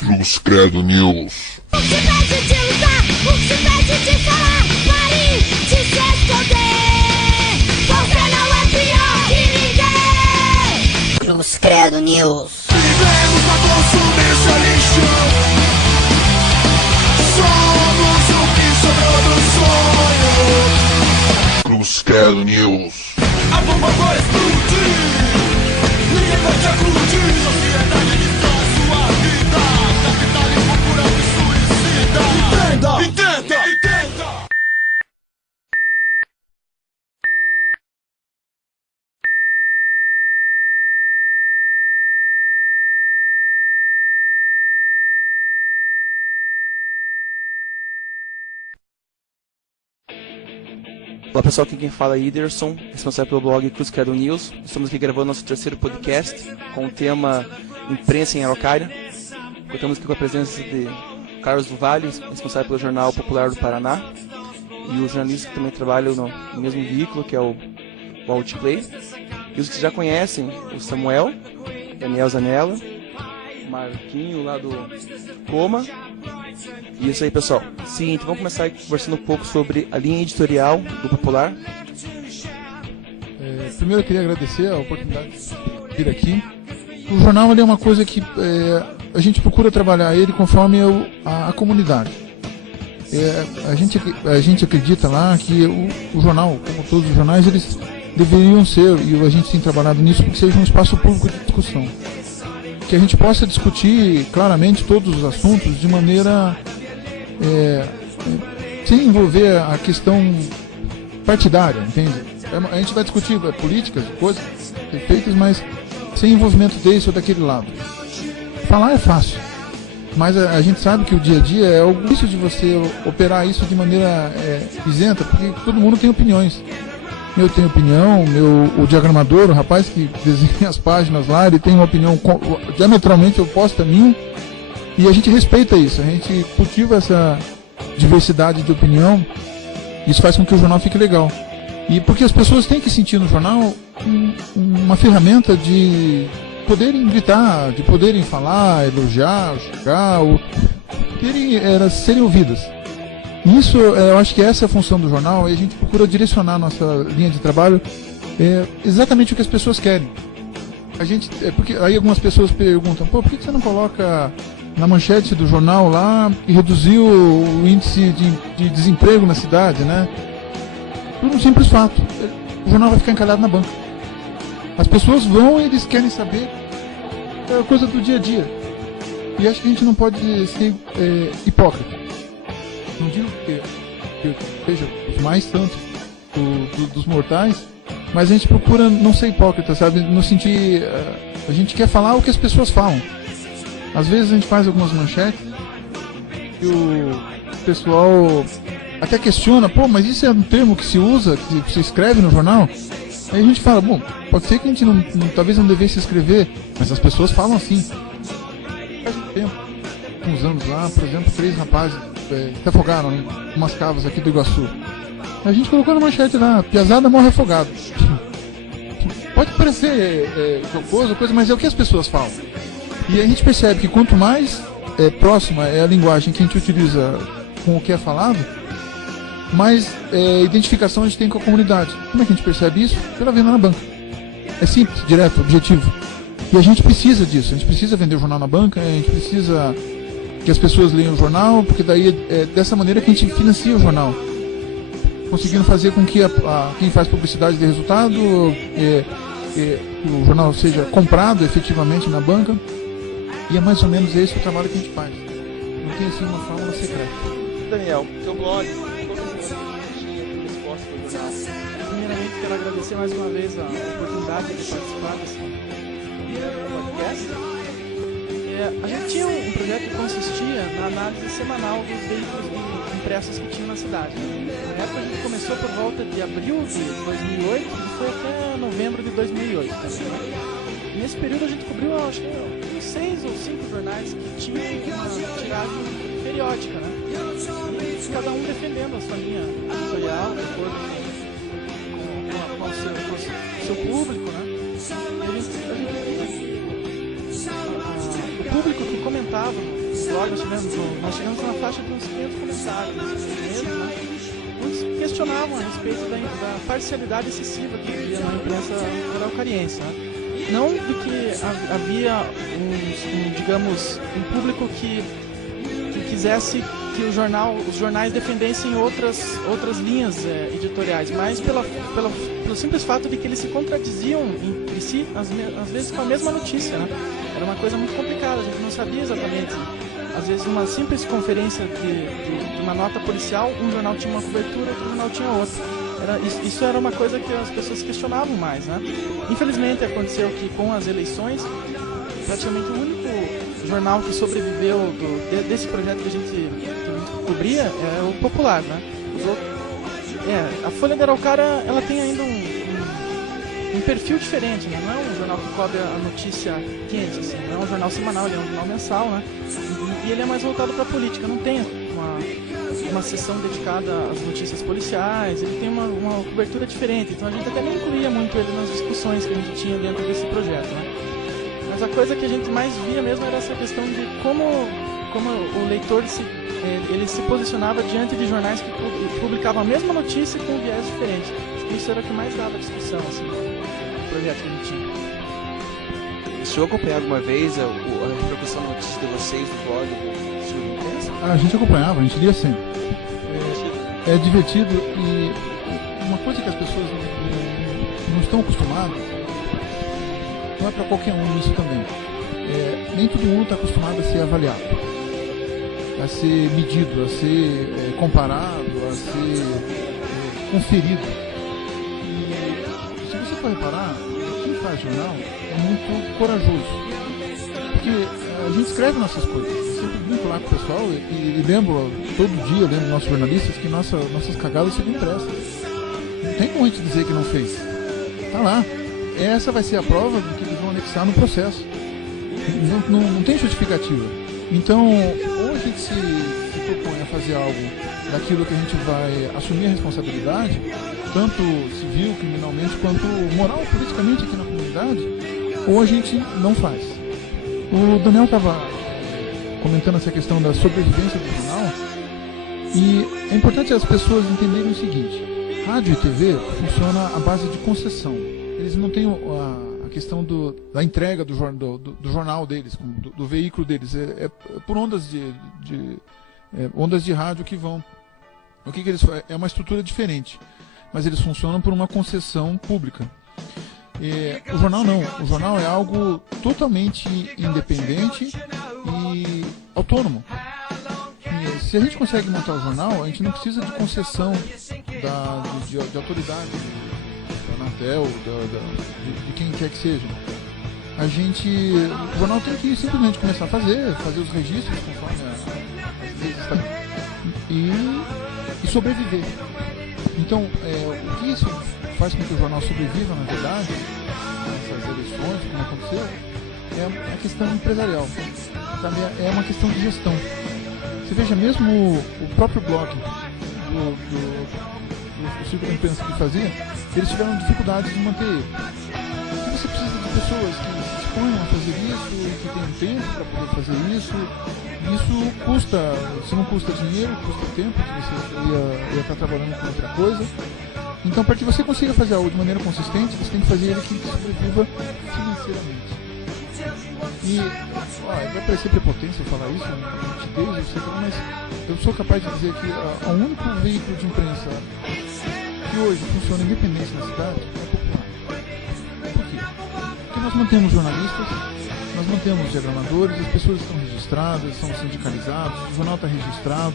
Cruz Credo News. O que se pede de lutar, o que se pede de falar, pare de se esconder. Você não é pior que ninguém. Cruz Credo News. Vivemos a consumir seu lixo. Somos o que sobrou do sonho. Cruz Credo News. A bomba vai explodir. Ninguém vai te acudir. Sociedade destrói sua vida. Capitalismo pura e suicida. Entenda. Olá pessoal, aqui quem fala é Iderson, responsável pelo blog Cruz Credo News. Estamos aqui gravando nosso terceiro podcast com o tema Imprensa em Araucária. Contamos aqui com a presença de Carlos do Vale, responsável pelo Jornal Popular do Paraná, e o jornalista que também trabalha no mesmo veículo, que é o Outplay. E os que já conhecem, o Samuel, Daniel Zanella, o Marquinho lá do Coma. E isso aí, pessoal. Seguinte, vamos começar conversando um pouco sobre a linha editorial do Popular. Primeiro eu queria agradecer a oportunidade de vir aqui. O jornal ele é uma coisa que a gente procura trabalhar ele conforme a comunidade. A gente acredita lá que o jornal, como todos os jornais, eles deveriam ser, e a gente tem trabalhado nisso, que seja um espaço público de discussão. Que a gente possa discutir claramente todos os assuntos de maneira sem envolver a questão partidária, entende? A gente vai discutir políticas, coisas feitas, mas sem envolvimento desse ou daquele lado. Falar é fácil, mas a gente sabe que o dia a dia é o difícil de você operar isso de maneira isenta, porque todo mundo tem opiniões. Eu tenho opinião, o diagramador, o rapaz que desenha as páginas lá, ele tem uma opinião diametralmente oposta a minha, e a gente respeita isso, a gente cultiva essa diversidade de opinião. Isso faz com que o jornal fique legal. E porque as pessoas têm que sentir no jornal uma ferramenta de poderem gritar, de poderem falar, elogiar, xingar, serem ouvidas. Isso, eu acho que essa é a função do jornal, e a gente procura direcionar nossa linha de trabalho exatamente o que as pessoas querem. Porque aí algumas pessoas perguntam, por que você não coloca na manchete do jornal lá que reduziu o índice de desemprego na cidade, né? Por um simples fato, o jornal vai ficar encalhado na banca. As pessoas vão e eles querem saber coisa do dia a dia. E acho que a gente não pode ser hipócrita. Não digo que seja os mais santos dos mortais, mas a gente procura não ser hipócrita, sabe? No sentido, a gente quer falar o que as pessoas falam. Às vezes a gente faz algumas manchetes e o pessoal até questiona, mas isso é um termo que se usa, que se escreve no jornal? Aí a gente fala, pode ser que a gente talvez não devesse escrever, mas as pessoas falam assim. Faz um tempo, uns anos lá, por exemplo, 3 rapazes se afogaram em umas cavas aqui do Iguaçu. A gente colocou na manchete lá, piazada morre afogado. Pode parecer jocoso, coisa, mas é o que as pessoas falam. E a gente percebe que quanto mais próxima é a linguagem que a gente utiliza com o que é falado, mais identificação a gente tem com a comunidade. Como é que a gente percebe isso? Pela venda na banca. É simples, direto, objetivo. E a gente precisa disso, a gente precisa vender o jornal na banca, a gente precisa que as pessoas leiam o jornal, porque daí é dessa maneira que a gente financia o jornal. Conseguindo fazer com que quem faz publicidade dê resultado, que o jornal seja comprado efetivamente na banca. E é mais ou menos esse o trabalho que a gente faz. Não tem assim uma fórmula secreta. Daniel, seu blog, resposta do jornal. Primeiramente, quero agradecer mais uma vez a oportunidade de participar desse podcast. A gente tinha um projeto que consistia na análise semanal dos veículos impressos que tinham na cidade. Na época a gente começou por volta de abril de 2008 e foi até novembro de 2008. Nesse período a gente cobriu, acho que, uns 6 ou 5 jornais que tinham uma tiragem periódica, né? E cada um defendendo a sua linha editorial, de acordo com o seu público, né? O público que comentavam no blog, nós chegamos na faixa de uns 500 comentários nesse mês, né? Muitos questionavam a respeito da parcialidade excessiva que havia na imprensa araucariense, né? Não de que havia digamos, um público que quisesse que os jornais defendessem outras linhas editoriais, mas pelo simples fato de que eles se contradiziam entre si, às vezes com a mesma notícia, né? Era uma coisa muito complicada, a gente não sabia exatamente. Às vezes, numa simples conferência de uma nota policial, um jornal tinha uma cobertura, outro jornal tinha outra. Isso era uma coisa que as pessoas questionavam mais, né? Infelizmente, aconteceu que com as eleições, praticamente o único jornal que sobreviveu desse projeto que a gente cobria é o Popular, né? A Folha de Araucária, ela tem ainda um perfil diferente, né? Não é um jornal que cobre a notícia quente, assim, não é um jornal semanal, ele é um jornal mensal, né? E ele é mais voltado para a política, não tem uma sessão dedicada às notícias policiais, ele tem uma cobertura diferente, então a gente até nem incluía muito ele nas discussões que a gente tinha dentro desse projeto, né? Mas a coisa que a gente mais via mesmo era essa questão de como o leitor ele se posicionava diante de jornais que publicavam a mesma notícia com um viés diferente. Acho que isso era o que mais dava discussão, assim, no projeto que a gente tinha. O senhor acompanhou alguma vez a repercussão da notícia de vocês do blog do Estilo de Imprensa? A gente acompanhava, a gente lia sempre. É divertido e uma coisa que as pessoas não estão acostumadas, não é para qualquer um isso também. Nem todo mundo está acostumado a ser avaliado, a ser medido, a ser comparado, a ser conferido. E se você for reparar, quem faz jornal é muito corajoso, porque a gente escreve nossas coisas. Eu sempre brinco lá com o pessoal e lembro, todo dia, lembro nossos jornalistas que nossas cagadas ficam impressas. Não tem como a gente dizer que não fez. Tá lá. Essa vai ser a prova de que eles vão anexar no processo. Não tem justificativa. Então, ou a gente se propõe a fazer algo daquilo que a gente vai assumir a responsabilidade, tanto civil, criminalmente, quanto moral, politicamente aqui na comunidade, ou a gente não faz. O Daniel estava comentando essa questão da sobrevivência do jornal, e é importante as pessoas entenderem o seguinte: rádio e TV funciona à base de concessão. Eles não têm a questão da entrega do jornal deles, do veículo deles. É por ondas de rádio que vão. O que eles fazem? É uma estrutura diferente, mas eles funcionam por uma concessão pública. O jornal não. O jornal é algo totalmente independente e autônomo. E se a gente consegue montar o jornal, a gente não precisa de concessão de autoridade, da Anatel, de quem quer que seja. O jornal tem que simplesmente começar a fazer os registros conforme as leis estabelecidas e sobreviver. Então, o que isso faz com que o jornal sobreviva, na verdade, nessas eleições, como aconteceu, é a questão empresarial, sabe? É uma questão de gestão. Você veja, mesmo o próprio blog do Círculo de Imprensa que fazia, eles tiveram dificuldades de manter ele. Porque você precisa de pessoas que se disponham a fazer isso, que tenham tempo para poder fazer isso. Isso custa, se não custa dinheiro, custa tempo, que você ia estar trabalhando com outra coisa. Então, para que você consiga fazer algo de maneira consistente, você tem que fazer ele que sobreviva financeiramente. E vai parecer prepotência falar isso, nitidez, eu sei que não, mas eu sou capaz de dizer que o único veículo de imprensa que hoje funciona independente na cidade é Popular. Por quê? Porque nós mantemos jornalistas, nós mantemos diagramadores, as pessoas estão registradas, são sindicalizados, o jornal está registrado.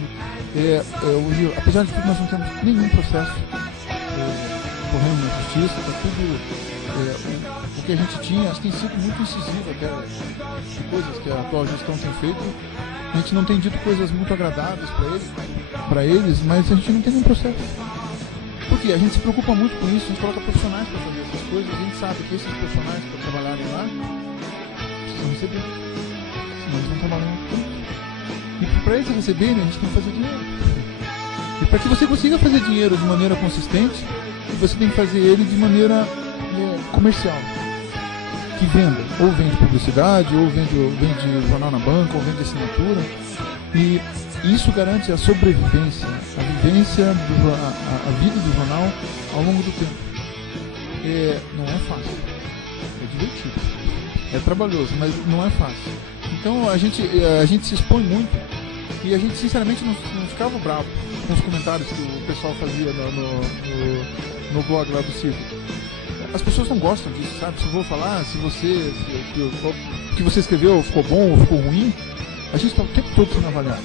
Hoje, apesar de tudo, nós não temos nenhum processo correndo na justiça, está tudo. O que a gente tinha, acho que tem sido muito incisivo até de coisas que a atual gestão tem feito. A gente não tem dito coisas muito agradáveis para eles, mas a gente não tem nenhum processo. Porque a gente se preocupa muito com isso, a gente coloca profissionais para fazer essas coisas, a gente sabe que esses profissionais para trabalharem lá precisam receber, senão eles não trabalham tanto. E para eles receberem, a gente tem que fazer dinheiro. E para que você consiga fazer dinheiro de maneira consistente, você tem que fazer ele de maneira comercial. que venda, ou vende publicidade, ou vende jornal na banca, ou vende assinatura, e isso garante a sobrevivência, a vivência, a vida do jornal ao longo do tempo. Não é fácil, é divertido, é trabalhoso, mas não é fácil. Então a gente se expõe muito e a gente sinceramente não ficava bravo com os comentários que o pessoal fazia no blog lá do Circo. As pessoas não gostam disso, sabe? Se eu vou falar, o que você escreveu ficou bom ou ficou ruim, a gente está o tempo todo sendo avaliado.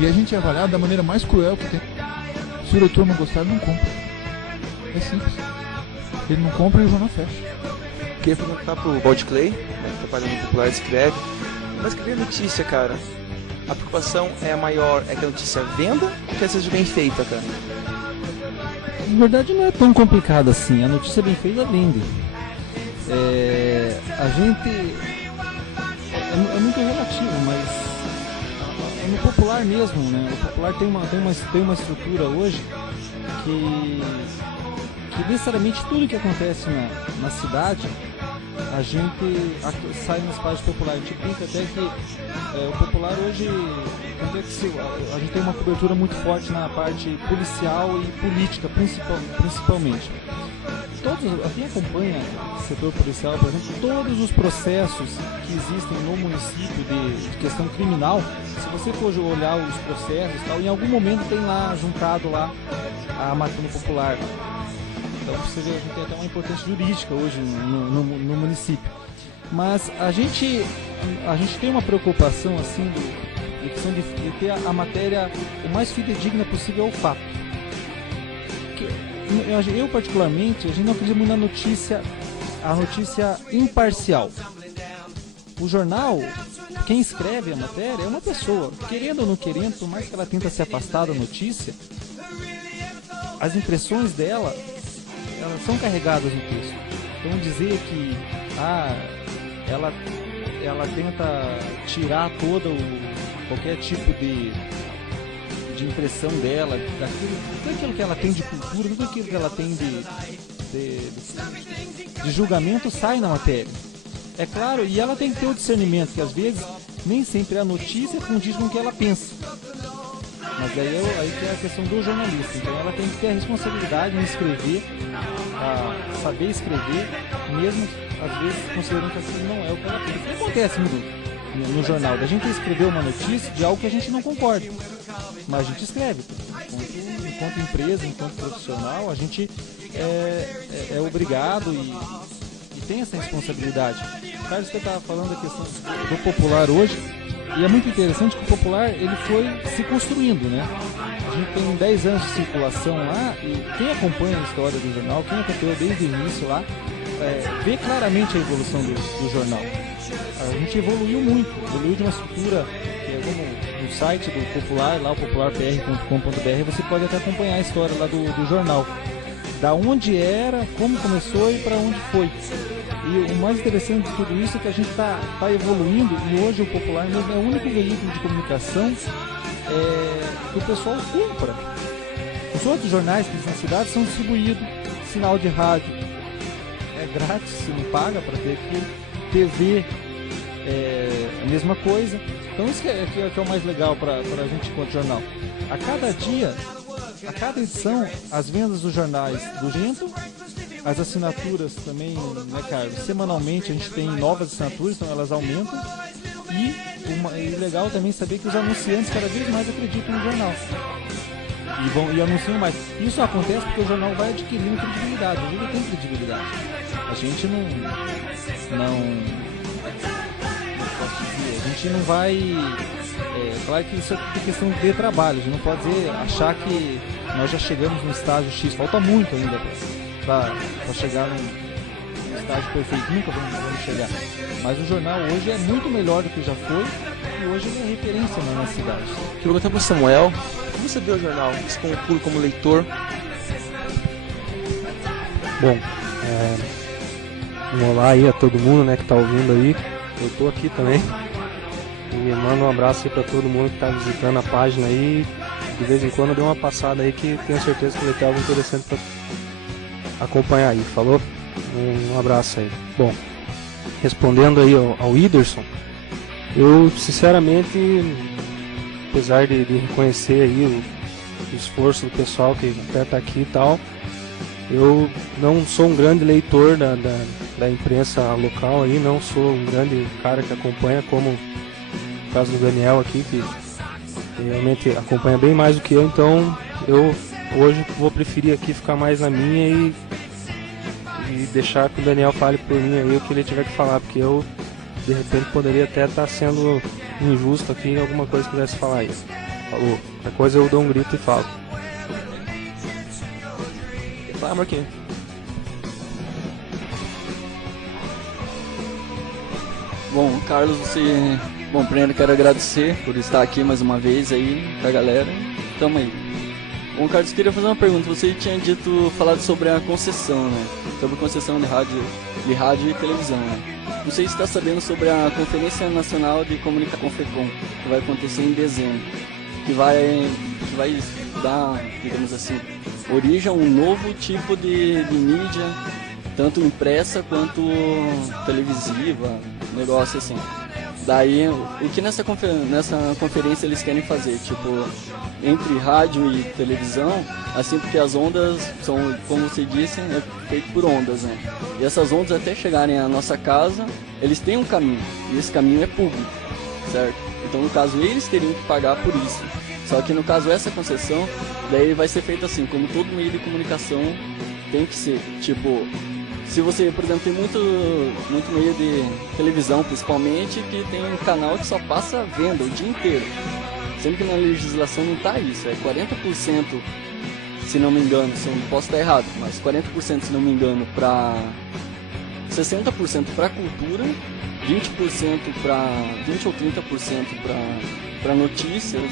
E a gente é avaliado da maneira mais cruel que tem. Se o leitor não gostar, ele não compra. É simples. Ele não compra e o jornal fecha. Queria perguntar pro Bald Clay, né, que trabalha no Popular, escreve. Mas escrever notícia, cara, a preocupação é maior, é que a notícia venda ou que ela seja bem feita, cara? Na verdade não é tão complicado assim, a notícia bem feita vende. A gente... É muito relativo, mas no Popular mesmo, né? O Popular tem uma estrutura hoje que necessariamente tudo que acontece na cidade, a gente sai nas páginas Popular. A gente brinca até que o Popular hoje, a gente tem uma cobertura muito forte na parte policial e política, principalmente. Quem acompanha o setor policial, por exemplo, todos os processos que existem no município de questão criminal, se você for olhar os processos e tal, em algum momento tem lá, juntado lá, a máquina popular. Então você vê, a gente tem até uma importância jurídica hoje no município. Mas a gente tem uma preocupação assim de ter a matéria o mais fidedigna possível ao fato. Eu particularmente, a gente não acredita muito na notícia imparcial. O jornal, quem escreve a matéria é uma pessoa, querendo ou não querendo, por mais que ela tenta se afastar da notícia, as impressões dela, elas são carregadas no texto. Então dizer que ela tenta tirar qualquer tipo de impressão dela, tudo aquilo que ela tem de cultura, tudo aquilo que ela tem de julgamento sai na matéria. É claro, e ela tem que ter o discernimento, que às vezes nem sempre a notícia condiz com o que ela pensa. Mas aí que é a questão do jornalista. Então ela tem que ter a responsabilidade em escrever, saber escrever, mesmo às vezes considerando que aquilo não é o que ela pensa. O que acontece no jornal? Da gente escrever uma notícia de algo que a gente não concorda. Mas a gente escreve. Enquanto empresa, enquanto profissional, a gente é obrigado e tem essa responsabilidade. Carlos, você estava falando da questão do Popular hoje, e é muito interessante que o Popular ele foi se construindo, né? A gente tem 10 anos de circulação lá, e quem acompanha a história do jornal, quem acompanhou desde o início lá, vê claramente a evolução do jornal. A gente evoluiu de uma estrutura que é como no site do Popular, lá o popularpr.com.br, você pode até acompanhar a história lá do jornal, da onde era, como começou e para onde foi. E o mais interessante de tudo isso é que a gente está evoluindo, e hoje o Popular mesmo é o único veículo de comunicação que o pessoal compra. Os outros jornais que existem na cidade são distribuídos, sinal de rádio é grátis, você não paga para ter aquilo, TV a mesma coisa. Então isso que é o mais legal para a gente enquanto jornal. A cada dia, a cada edição, as vendas dos jornais do Gento, as assinaturas também, né, Carlos? Semanalmente a gente tem novas assinaturas, então elas aumentam. E legal também saber que os anunciantes cada vez mais acreditam no jornal. E anunciam mais. Isso acontece porque o jornal vai adquirindo credibilidade. A gente tem credibilidade. A gente a gente não vai... claro que isso é questão de trabalho. A gente não pode achar que nós já chegamos no estágio X. Falta muito ainda para chegar no estágio perfeito. Nunca vamos chegar. Mas o jornal hoje é muito melhor do que já foi. E hoje ele é referência na cidade. Queria perguntar para o Samuel, como você vê o jornal? Você como público, como leitor? Bom, um olá aí a todo mundo, né, que está ouvindo aí. Eu tô aqui também. E mando um abraço aí para todo mundo que está visitando a página aí. De vez em quando eu dou uma passada aí que tenho certeza que vai ter algo interessante para acompanhar aí. Falou? Um abraço aí. Bom, respondendo aí ao Whindersson, eu sinceramente, apesar de reconhecer aí o esforço do pessoal que até está aqui e tal, eu não sou um grande leitor da imprensa local aí, não sou um grande cara que acompanha, como o caso do Daniel aqui, que realmente acompanha bem mais do que eu, então eu hoje vou preferir aqui ficar mais na minha e deixar que o Daniel fale por mim aí o que ele tiver que falar, porque eu de repente poderia até estar sendo injusto aqui em alguma coisa que quisesse falar aí. Falou, qualquer coisa eu dou um grito e falo. Fala, Marquinhos. Bom, Carlos, Bom, primeiro quero agradecer por estar aqui mais uma vez aí com a galera. Tamo aí. Bom, Carlos, queria fazer uma pergunta. Você tinha falado sobre a concessão, né? Sobre a concessão de rádio e televisão, né? Não sei se está sabendo sobre a Conferência Nacional de Comunicação, Confecom, que vai acontecer em dezembro. Que vai dar, digamos assim, origem a um novo tipo de mídia, tanto impressa quanto televisiva, negócio assim. Daí, o que nessa conferência eles querem fazer? Tipo, entre rádio e televisão, assim, porque as ondas são, como você disse, é feito por ondas, né? E essas ondas, até chegarem à nossa casa, eles têm um caminho, e esse caminho é público, certo? Então, no caso, eles teriam que pagar por isso. Só que, no caso, essa concessão, daí vai ser feita assim, como todo meio de comunicação tem que ser. Tipo, se você, por exemplo, tem muito meio de televisão, principalmente, que tem um canal que só passa venda o dia inteiro. Sendo que na legislação não tá isso, é 40%, se não me engano, se eu não posso estar errado, mas 40%, se não me engano, para 60% para cultura, 20% para 20 ou 30% para notícias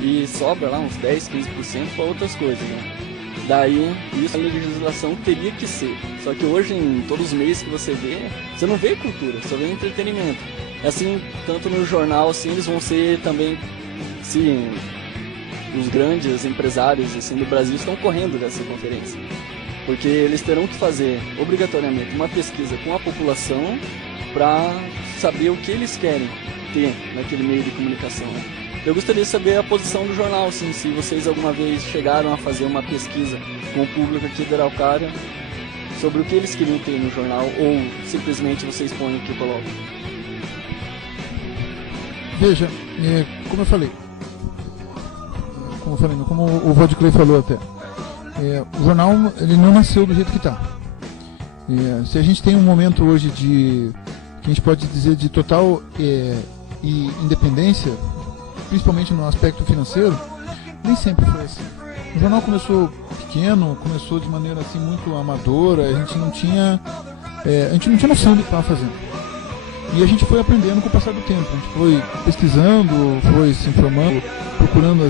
e sobra lá uns 10, 15% para outras coisas, né? Daí, isso a legislação teria que ser. Só que hoje, em todos os meios que você vê, você não vê cultura, só vê entretenimento. Assim, tanto no jornal, assim, eles vão ser também, sim, os grandes empresários assim, do Brasil estão correndo dessa conferência. Porque eles terão que fazer, obrigatoriamente, uma pesquisa com a população para saber o que eles querem ter naquele meio de comunicação. Eu gostaria de saber a posição do jornal, assim, se vocês alguma vez chegaram a fazer uma pesquisa com o público aqui da Araucária sobre o que eles queriam ter no jornal, ou simplesmente vocês põem o que colocam. Veja, como eu falei, como o Vodclay falou até, o jornal ele não nasceu do jeito que está. Se a gente tem um momento hoje que a gente pode dizer de total independência, principalmente no aspecto financeiro, nem sempre foi assim. O jornal começou pequeno, começou de maneira assim muito amadora, a gente não tinha noção do que estava fazendo. E a gente foi aprendendo com o passar do tempo, a gente foi pesquisando, foi se informando, procurando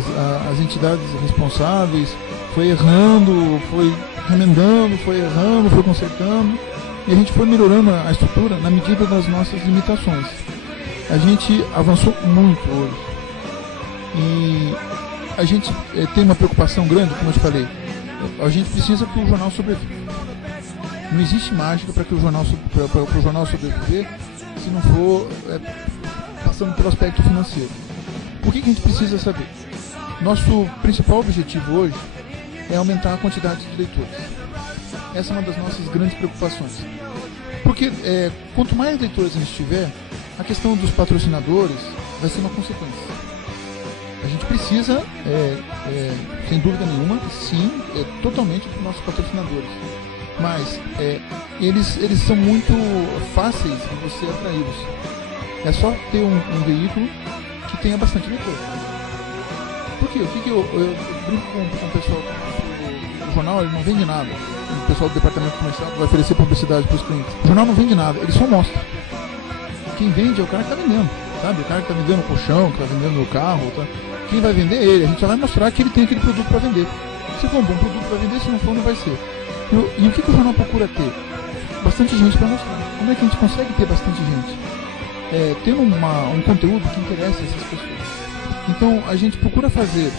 as entidades responsáveis, foi errando, foi remendando, foi errando, foi consertando, e a gente foi melhorando a estrutura na medida das nossas limitações. A gente avançou muito hoje. E a gente tem uma preocupação grande, como eu te falei, a gente precisa que o jornal sobreviva. Não existe mágica para que o jornal sobreviver se não for passando pelo aspecto financeiro. Por que a gente precisa saber? Nosso principal objetivo hoje é aumentar a quantidade de leitores. Essa é uma das nossas grandes preocupações. Porque quanto mais leitores a gente tiver, a questão dos patrocinadores vai ser uma consequência. A gente precisa, sem dúvida nenhuma, sim, totalmente dos nossos patrocinadores. Mas eles são muito fáceis de você atraí-los. É só ter um veículo que tenha bastante leitor. Por quê? O que eu brinco com o pessoal do jornal, ele não vende nada. O pessoal do departamento comercial vai oferecer publicidade para os clientes. O jornal não vende nada, ele só mostra. Quem vende é o cara que está vendendo, sabe? O cara que está vendendo o colchão, que está vendendo o carro, tá? Quem vai vender é ele. A gente só vai mostrar que ele tem aquele produto para vender. Se for um bom produto para vender, se não for, não vai ser. E o que o jornal procura ter? Bastante gente para mostrar. Como é que a gente consegue ter bastante gente? Tendo um conteúdo que interessa essas pessoas. Então, a gente procura fazer,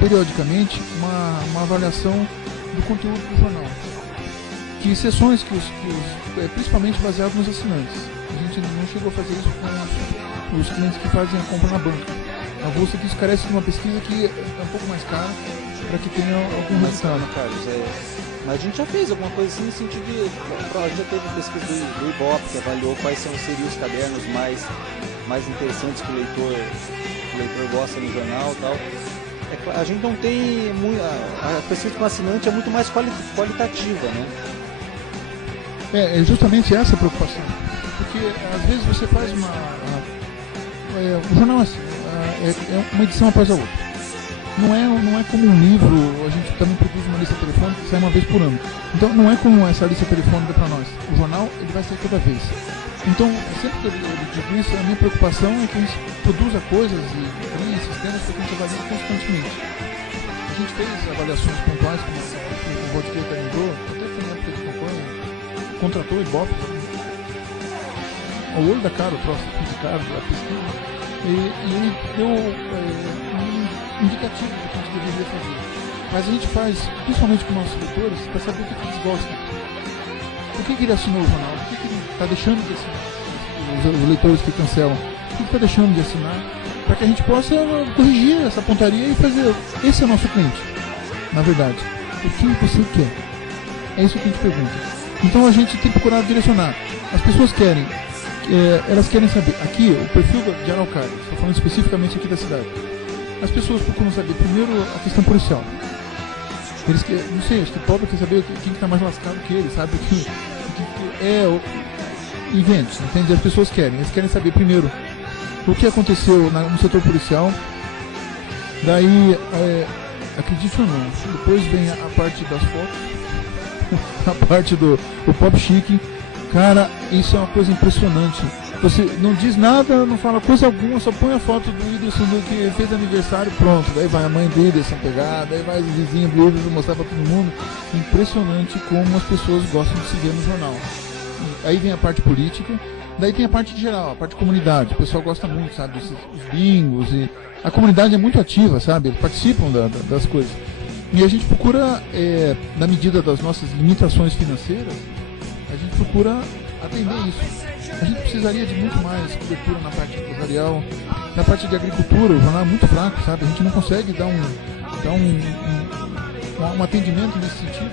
periodicamente, uma avaliação do conteúdo do jornal. que sessões principalmente baseado nos assinantes. A gente não chegou a fazer isso com os clientes que fazem a compra na banca. A bolsa que isso carece de uma pesquisa que é um pouco mais cara para que tenha algum resultado. Carlos, mas a gente já fez alguma coisa assim no sentido de. A gente já teve pesquisa do Ibope, que avaliou quais seriam os cadernos mais interessantes que o leitor gosta no jornal e tal. A gente não tem muito. A pesquisa com assinante é muito mais qualitativa, né? É justamente essa a preocupação. Porque às vezes você faz o jornal assim, é uma edição após a outra. Não é como um livro, a gente também produz uma lista telefônica que sai uma vez por ano. Então não é como essa lista telefônica para nós. O jornal ele vai sair toda vez. Então, sempre que eu digo isso, a minha preocupação é que a gente produza coisas e crie sistemas para que a gente avalie constantemente. A gente fez avaliações pontuais, como o Vodqueta lembrou, até foi na época de campanha, contratou o Ibope, o olho da cara, o troço de cara, a pesquisa, e ele deu um indicativo do que a gente deveria fazer. Mas a gente faz, principalmente com nossos leitores, para saber o que eles gostam. Por que ele assinou o jornal? Por que ele está deixando de assinar? Os leitores que cancelam, por que ele está deixando de assinar? Para que a gente possa corrigir essa pontaria e fazer. Esse é o nosso cliente, na verdade. O que você quer? É isso que a gente pergunta. Então a gente tem procurado direcionar. As pessoas querem, elas querem saber. Aqui, o perfil de Araucária, estou falando especificamente aqui da cidade. As pessoas procuram saber, primeiro, a questão policial. Eles querem, não sei, acho que o pobre quer saber quem está mais lascado que ele, sabe? O que é eventos, entende? As pessoas eles querem saber primeiro o que aconteceu no setor policial. Daí, acredite ou não, depois vem a parte das fotos, a parte do pop chique. Cara, isso é uma coisa impressionante. Você não diz nada, não fala coisa alguma, só põe a foto do Whindersson do que fez aniversário, pronto. Daí vai a mãe do Whindersson pegar, daí vai os vizinhos do Whindersson mostrar pra todo mundo. Impressionante como as pessoas gostam de se ver no jornal. Aí vem a parte política, daí tem a parte geral, a parte comunidade. O pessoal gosta muito, sabe, os bingos, e a comunidade é muito ativa, sabe, eles participam das coisas. E a gente procura, na medida das nossas limitações financeiras, a gente procura atender isso. A gente precisaria de muito mais cobertura na parte empresarial, na parte de agricultura. O jornal é muito fraco, sabe? A gente não consegue dar um atendimento nesse sentido,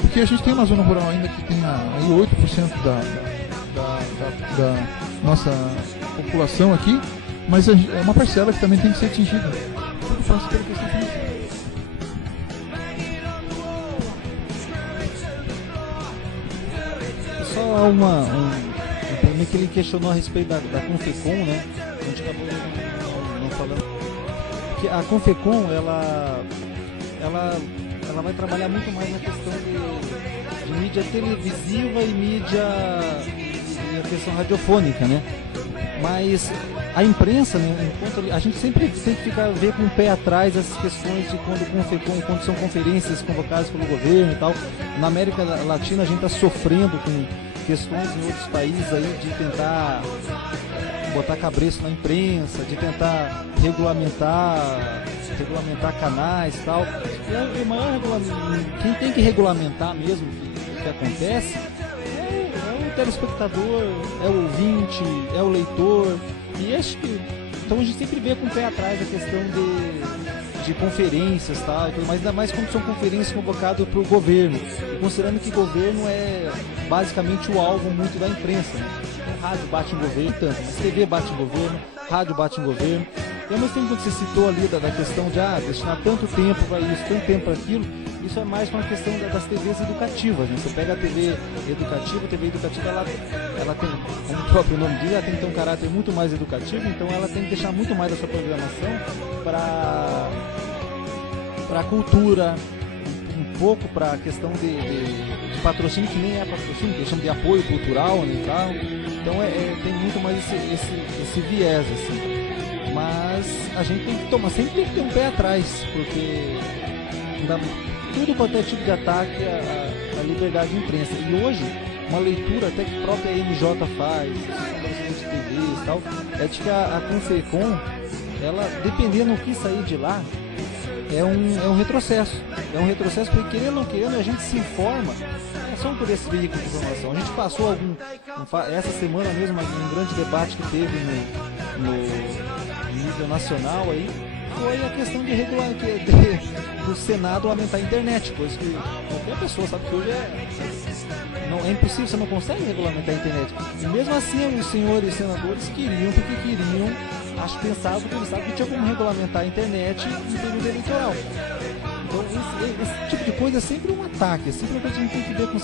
porque a gente tem uma zona rural ainda que tem aí 8% da nossa população aqui, mas é uma parcela que também tem que ser atingida. Tudo passa pela questão financeira. Só também que ele questionou a respeito da Confecom, né? A gente acabou não falando. Que a Confecom, ela vai trabalhar muito mais na questão de mídia televisiva e a questão radiofônica, né? Mas a imprensa, né, a gente sempre tem que ver com o pé atrás essas questões de quando são conferências convocadas pelo governo e tal. Na América Latina a gente está sofrendo com questões em outros países aí de tentar botar cabresto na imprensa, de tentar regulamentar canais e tal. E o maior quem tem que regulamentar mesmo o que acontece é o telespectador, é o ouvinte, é o leitor. E acho que então a gente sempre vê com o pé atrás a questão de conferências e tal, mas ainda mais quando são conferências convocadas para o governo, considerando que o governo é basicamente o alvo muito da imprensa, né? Então, rádio bate em governo, tanto, mas TV bate em governo, rádio bate em governo. E ao mesmo tempo que você citou ali da questão de destinar tanto tempo para isso, tanto tempo para aquilo, isso é mais uma questão das TVs educativas, né? Você pega a TV educativa ela tem, como o próprio nome diz, ela tem que ter um caráter muito mais educativo, então ela tem que deixar muito mais da sua programação para a cultura, um pouco para a questão de patrocínio, que nem é patrocínio, que eles chamam de apoio cultural, né, e tal. Então tem muito mais esse viés, assim. Mas a gente sempre tem que ter um pé atrás, porque tudo quanto é tipo de ataque à liberdade de imprensa. E hoje, uma leitura até que a própria MJ faz, de TV e tal, é de que a Confecom, ela, dependendo do que sair de lá, é um retrocesso. É um retrocesso porque, querendo ou não querendo, a gente se informa só por esse veículo de informação. A gente passou essa semana mesmo um grande debate que teve no nível nacional aí, foi a questão do Senado aumentar a internet, coisa que qualquer pessoa sabe que hoje é impossível, você não consegue regulamentar a internet. E mesmo assim os senhores senadores queriam, pensavam que eles sabem que tinha como regulamentar a internet em período eleitoral. Então esse tipo de coisa é sempre um ataque, é sempre uma coisa que a gente tem que ver com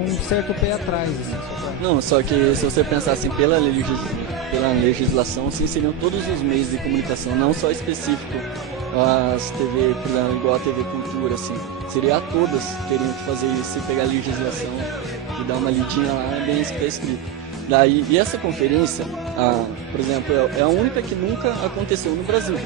um certo pé atrás. Assim, Não, só que se você pensar assim, pela legislação, assim, seriam todos os meios de comunicação, não só específico as TV, igual a TV Cultura, assim. Seria a todas teriam que fazer isso, pegar a legislação e dar uma lidinha lá, bem isso que está escrito. Daí, e essa conferência, por exemplo, é a única que nunca aconteceu no Brasil.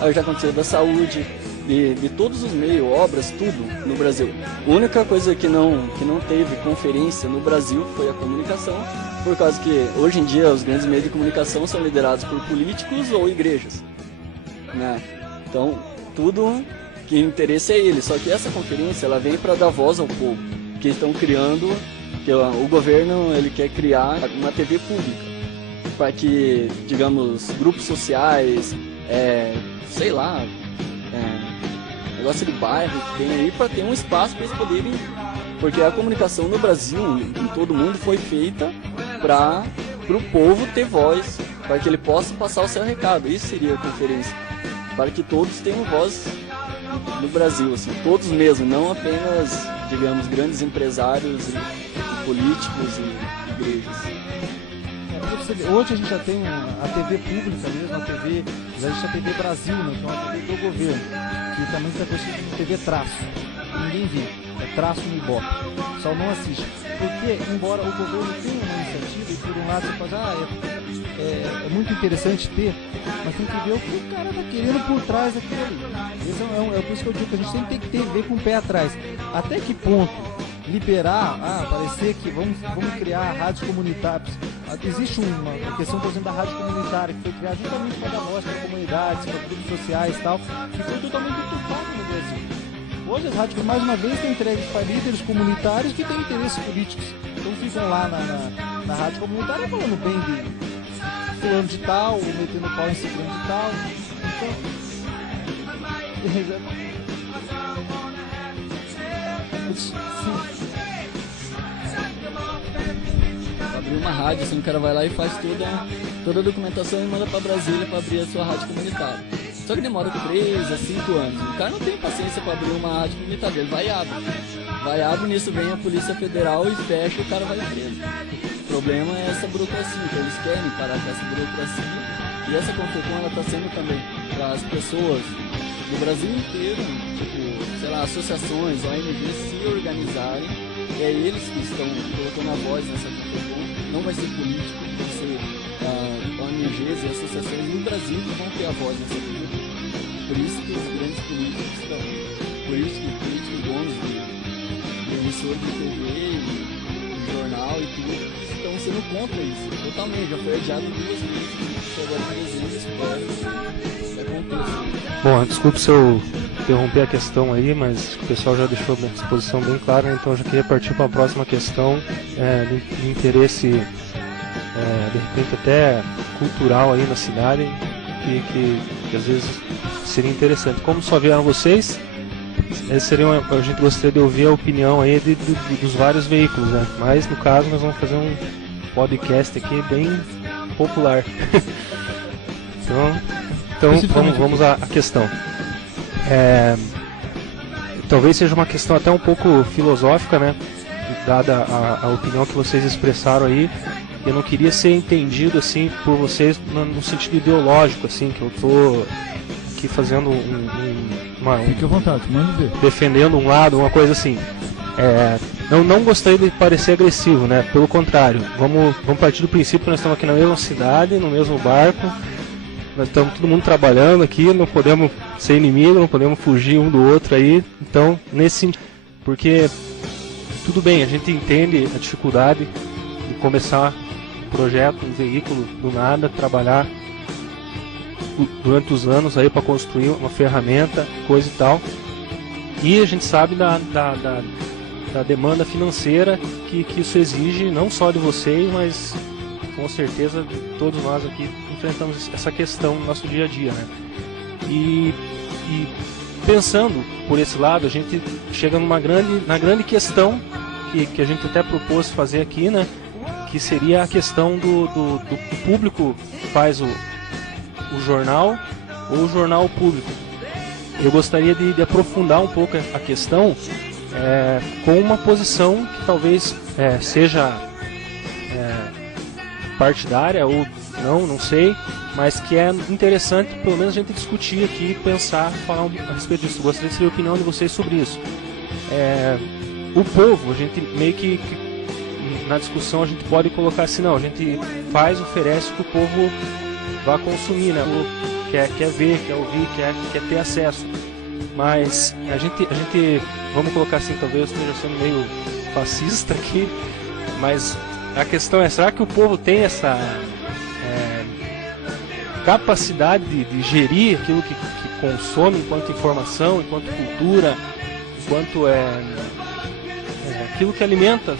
Aí já aconteceu da saúde, de todos os meios, obras, tudo no Brasil. A única coisa que não teve conferência no Brasil foi a comunicação, por causa que hoje em dia os grandes meios de comunicação são liderados por políticos ou igrejas, né? Então, tudo que interessa é ele. Só que essa conferência ela vem para dar voz ao povo, que estão criando, que o governo ele quer criar uma TV pública, para que, digamos, grupos sociais, sei lá, negócio de bairro que tem aí, para ter um espaço para eles poderem, porque a comunicação no Brasil, em todo mundo, foi feita para o povo ter voz, para que ele possa passar o seu recado. Isso seria a conferência, para que todos tenham voz no Brasil, assim, todos mesmo, não apenas, digamos, grandes empresários e políticos e igrejas. Hoje a gente já tem a TV pública mesmo, existe a TV Brasil, né, que é uma TV do governo, que também está conhecida como TV Traço. Ninguém vê, é Traço no Ibope, só não assiste. Porque, embora o governo tenha uma iniciativa, e por um lado você fala, é muito interessante ter, mas tem que ver o que o cara está querendo por trás daquilo ali. Esse é por isso que eu digo que a gente sempre tem que ver com o pé atrás. Até que ponto liberar, parecer que vamos criar rádios comunitárias. Existe uma questão, por exemplo, da rádio comunitária, que foi criada justamente para dar voz para comunidades, para grupos sociais e tal, que foi totalmente deturpada no Brasil. Hoje as rádios, mais uma vez, estão entregues para líderes comunitários que têm interesses políticos. Então ficam lá na rádio comunitária falando bem de fulano de tal, ou metendo pau em ciclano de tal. Abrir uma rádio, assim, o cara vai lá e faz toda a documentação e manda para Brasília para abrir a sua rádio comunitária. Só que demora com 3 a 5 anos. O cara não tem paciência para abrir uma rádio comunitária, ele vai e abre, nisso vem a Polícia Federal e fecha e o cara vai preso. O problema é essa burocracia, então eles querem parar com essa burocracia, e essa Confecom ela está sendo também para as pessoas do Brasil inteiro, tipo, sei lá, associações, ONGs se organizarem, é eles que estão colocando a voz nessa Confecom, não vai ser político, vai ser ONGs e associações no Brasil que vão ter a voz nessa Confecom. Por isso que os grandes políticos estão, políticos donos de emissora de TV e jornal e tudo, estão sendo contra isso, totalmente, já foi adiado 2 vezes, agora em dezembro, espero que aconteça. Bom, desculpe se eu interromper a questão aí, mas o pessoal já deixou a minha disposição bem clara, então eu já queria partir para a próxima questão, de interesse, de repente até cultural aí na cidade, que às vezes seria interessante. Como só vieram vocês, a gente gostaria de ouvir a opinião aí dos vários veículos, né? Mas no caso nós vamos fazer um podcast aqui bem popular. Então vamos à questão. Talvez seja uma questão até um pouco filosófica, né? Dada a opinião que vocês expressaram aí, eu não queria ser entendido assim por vocês no sentido ideológico, assim, que eu tô aqui fazendo Fique à vontade, mande ver. Defendendo um lado, uma coisa assim. Não gostaria de parecer agressivo, né? Pelo contrário, vamos partir do princípio que nós estamos aqui na mesma cidade, no mesmo barco. Nós estamos todo mundo trabalhando aqui, não podemos ser inimigo, não podemos fugir um do outro aí. Então, nesse sentido, porque tudo bem, a gente entende a dificuldade de começar um projeto, um veículo do nada, trabalhar durante os anos aí para construir uma ferramenta, coisa e tal. E a gente sabe da demanda financeira que isso exige, não só de vocês, mas com certeza todos nós aqui enfrentamos essa questão no nosso dia a dia, né? E pensando por esse lado, a gente chega na grande questão que a gente até propôs fazer aqui, né? Que seria a questão do público faz o jornal ou o jornal público. Eu gostaria de aprofundar um pouco a questão com uma posição que talvez seja partidária ou não sei, mas que é interessante pelo menos a gente discutir aqui, pensar, falar a respeito disso. Gostaria de saber a opinião de vocês sobre isso. O povo, a gente meio que na discussão a gente pode colocar assim, não, a gente oferece que o povo vá consumir, né? Quer ver, quer ouvir, quer ter acesso. Mas a gente, vamos colocar assim, talvez eu esteja sendo meio fascista aqui, mas a questão é, será que o povo tem essa capacidade de gerir aquilo que consome enquanto informação, enquanto cultura, enquanto aquilo que alimenta o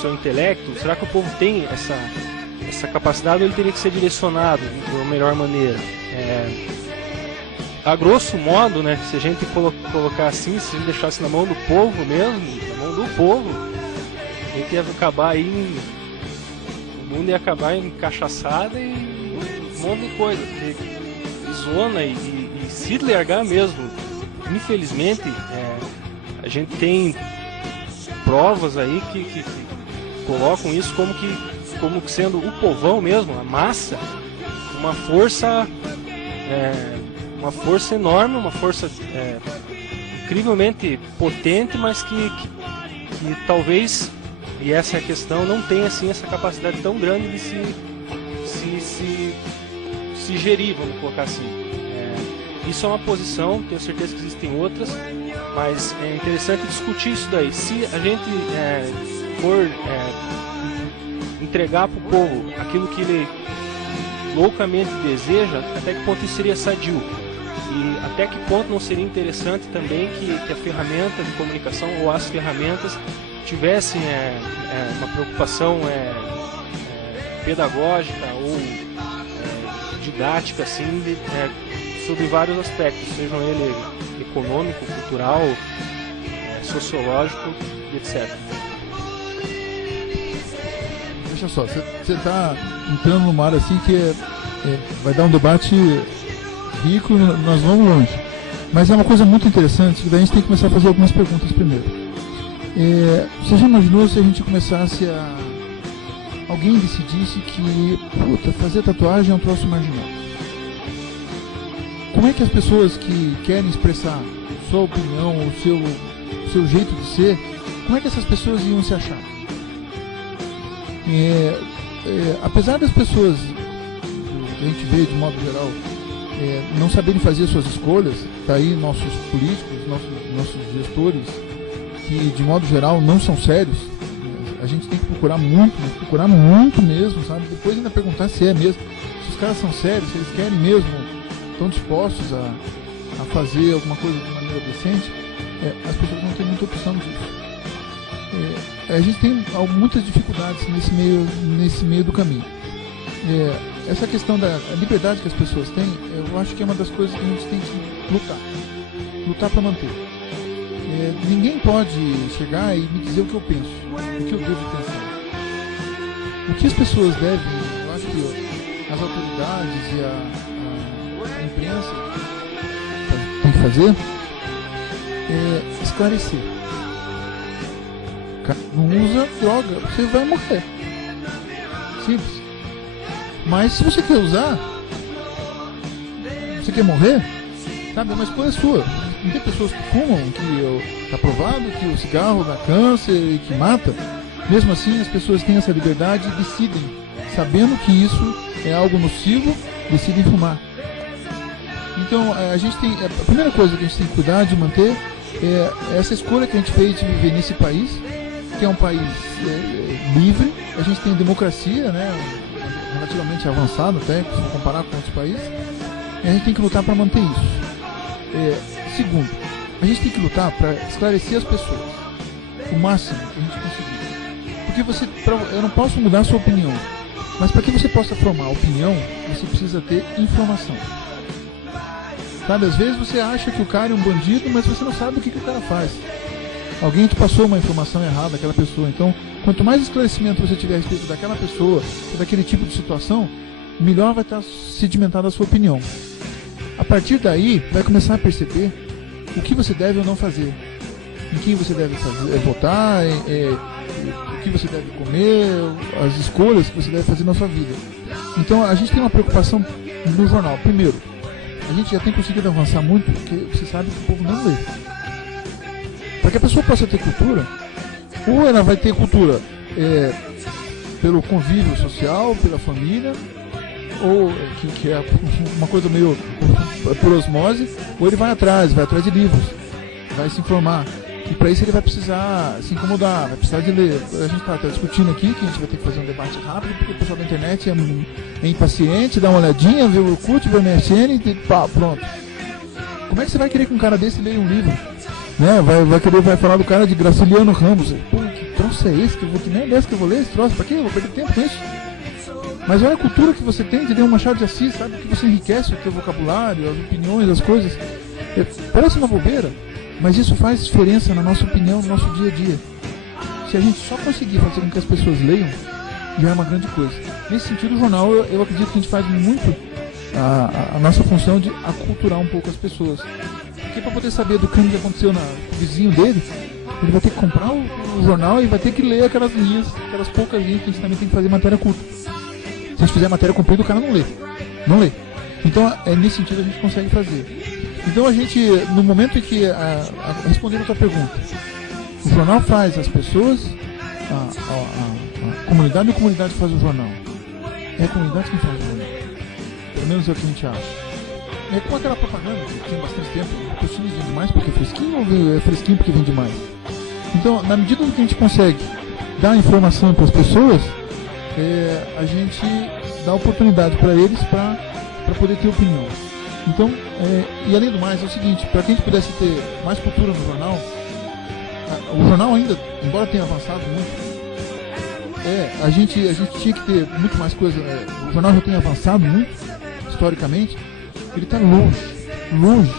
seu intelecto? Será que o povo tem essa capacidade ou ele teria que ser direcionado de uma melhor maneira? A grosso modo, né, se a gente colocar assim, se a gente deixasse na mão do povo mesmo, na mão do povo, a gente ia acabar aí, o mundo ia acabar encaixaçado e um monte de coisa, porque zona e se largar mesmo, infelizmente, a gente tem provas aí que colocam isso como sendo o povão mesmo, a massa, uma força enorme, uma força incrivelmente potente, mas que talvez, e essa é a questão, não tenha assim essa capacidade tão grande de se gerir, vamos colocar assim. Isso é uma posição, tenho certeza que existem outras, mas é interessante discutir isso daí. Se a gente for entregar para o povo aquilo que ele loucamente deseja, até que ponto isso seria sadio? E até que ponto não seria interessante também que a ferramenta de comunicação ou as ferramentas tivessem uma preocupação pedagógica ou didática assim, sobre vários aspectos, sejam ele econômico, cultural, sociológico, etc. Deixa só, você está entrando numa área assim que vai dar um debate rico, nós vamos longe. Mas é uma coisa muito interessante, que daí a gente tem que começar a fazer algumas perguntas primeiro. Você já imaginou se a gente começasse alguém decidisse que fazer tatuagem é um troço marginal? Como é que as pessoas que querem expressar sua opinião, o seu jeito de ser, como é que essas pessoas iam se achar? Apesar das pessoas que a gente vê de modo geral não saberem fazer suas escolhas, tá aí nossos políticos, nossos gestores, que de modo geral não são sérios. A gente tem que procurar muito mesmo, sabe? Depois ainda perguntar se é mesmo, se os caras são sérios, se eles querem mesmo, estão dispostos a fazer alguma coisa de maneira decente. As pessoas não têm muita opção disso. A gente tem muitas dificuldades nesse meio do caminho. Essa questão da liberdade que as pessoas têm, eu acho que é uma das coisas que a gente tem que lutar para manter. Ninguém pode chegar e me dizer o que eu penso, o que eu devo pensar. O que as pessoas devem, eu acho que as autoridades e a imprensa tem que fazer é esclarecer. Não usa droga, você vai morrer. Simples. Mas se você quer usar, você quer morrer, sabe, é uma escolha sua. Não tem pessoas que fumam, que está provado que o cigarro dá câncer e que mata. Mesmo assim, as pessoas têm essa liberdade e decidem, sabendo que isso é algo nocivo, decidem fumar. Então, a primeira coisa que a gente tem que cuidar de manter é essa escolha que a gente fez de viver nesse país, que é um país livre. A gente tem democracia, né? relativamente avançado até, se for comparar com outros países, e a gente tem que lutar para manter isso. Segundo, a gente tem que lutar para esclarecer as pessoas o máximo que a gente conseguir. Porque eu não posso mudar a sua opinião, mas para que você possa formar opinião, você precisa ter informação. Sabe, às vezes você acha que o cara é um bandido, mas você não sabe o que o cara faz. Alguém te passou uma informação errada daquela pessoa. Então, quanto mais esclarecimento você tiver a respeito daquela pessoa, ou daquele tipo de situação, melhor vai estar sedimentada a sua opinião. A partir daí, vai começar a perceber o que você deve ou não fazer, em quem você deve votar, o que você deve comer, as escolhas que você deve fazer na sua vida. Então, a gente tem uma preocupação no jornal. Primeiro, a gente já tem conseguido avançar muito, porque você sabe que o povo não lê. Para que a pessoa possa ter cultura, ou ela vai ter cultura pelo convívio social, pela família, ou que é uma coisa meio por osmose, ou ele vai atrás de livros, vai se informar. E para isso ele vai precisar se incomodar, vai precisar de ler. A gente está discutindo aqui que a gente vai ter que fazer um debate rápido, porque o pessoal da internet é impaciente, dá uma olhadinha, vê o Orkut, vê o MSN e pá, pronto. Como é que você vai querer que um cara desse leia um livro? Né? Vai falar do cara de Graciliano Ramos. Pô, que troço é esse? Que nem desse que eu vou ler esse troço? Pra quê? Eu vou perder tempo com isso. Mas olha a cultura que você tem de ler um Machado de Assis, sabe? Que você enriquece o teu vocabulário, as opiniões, as coisas. Parece uma bobeira, mas isso faz diferença na nossa opinião, no nosso dia a dia. Se a gente só conseguir fazer com que as pessoas leiam, já é uma grande coisa. Nesse sentido, o jornal, eu acredito que a gente faz muito a nossa função de aculturar um pouco as pessoas. Porque para poder saber do crime que aconteceu no vizinho dele, ele vai ter que comprar o jornal e vai ter que ler aquelas linhas, aquelas poucas linhas que a gente também tem que fazer matéria curta. Se a gente fizer matéria comprida, o cara não lê. Não lê. Então, nesse sentido, a gente consegue fazer. Então, a gente, no momento em que, respondendo a tua pergunta, o jornal faz as pessoas, a comunidade, ou a comunidade faz o jornal? É a comunidade quem faz o jornal. Pelo menos é o que a gente acha. É como aquela propaganda que tem bastante tempo, o Tostines vende mais porque é fresquinho ou é fresquinho porque vende mais? Então, na medida que a gente consegue dar informação para as pessoas, a gente dá oportunidade para eles para poder ter opinião. Então, e além do mais, é o seguinte, para que a gente pudesse ter mais cultura no jornal, o jornal ainda, embora tenha avançado muito, a gente tinha que ter muito mais coisa. O jornal já tem avançado muito, historicamente. Ele está longe,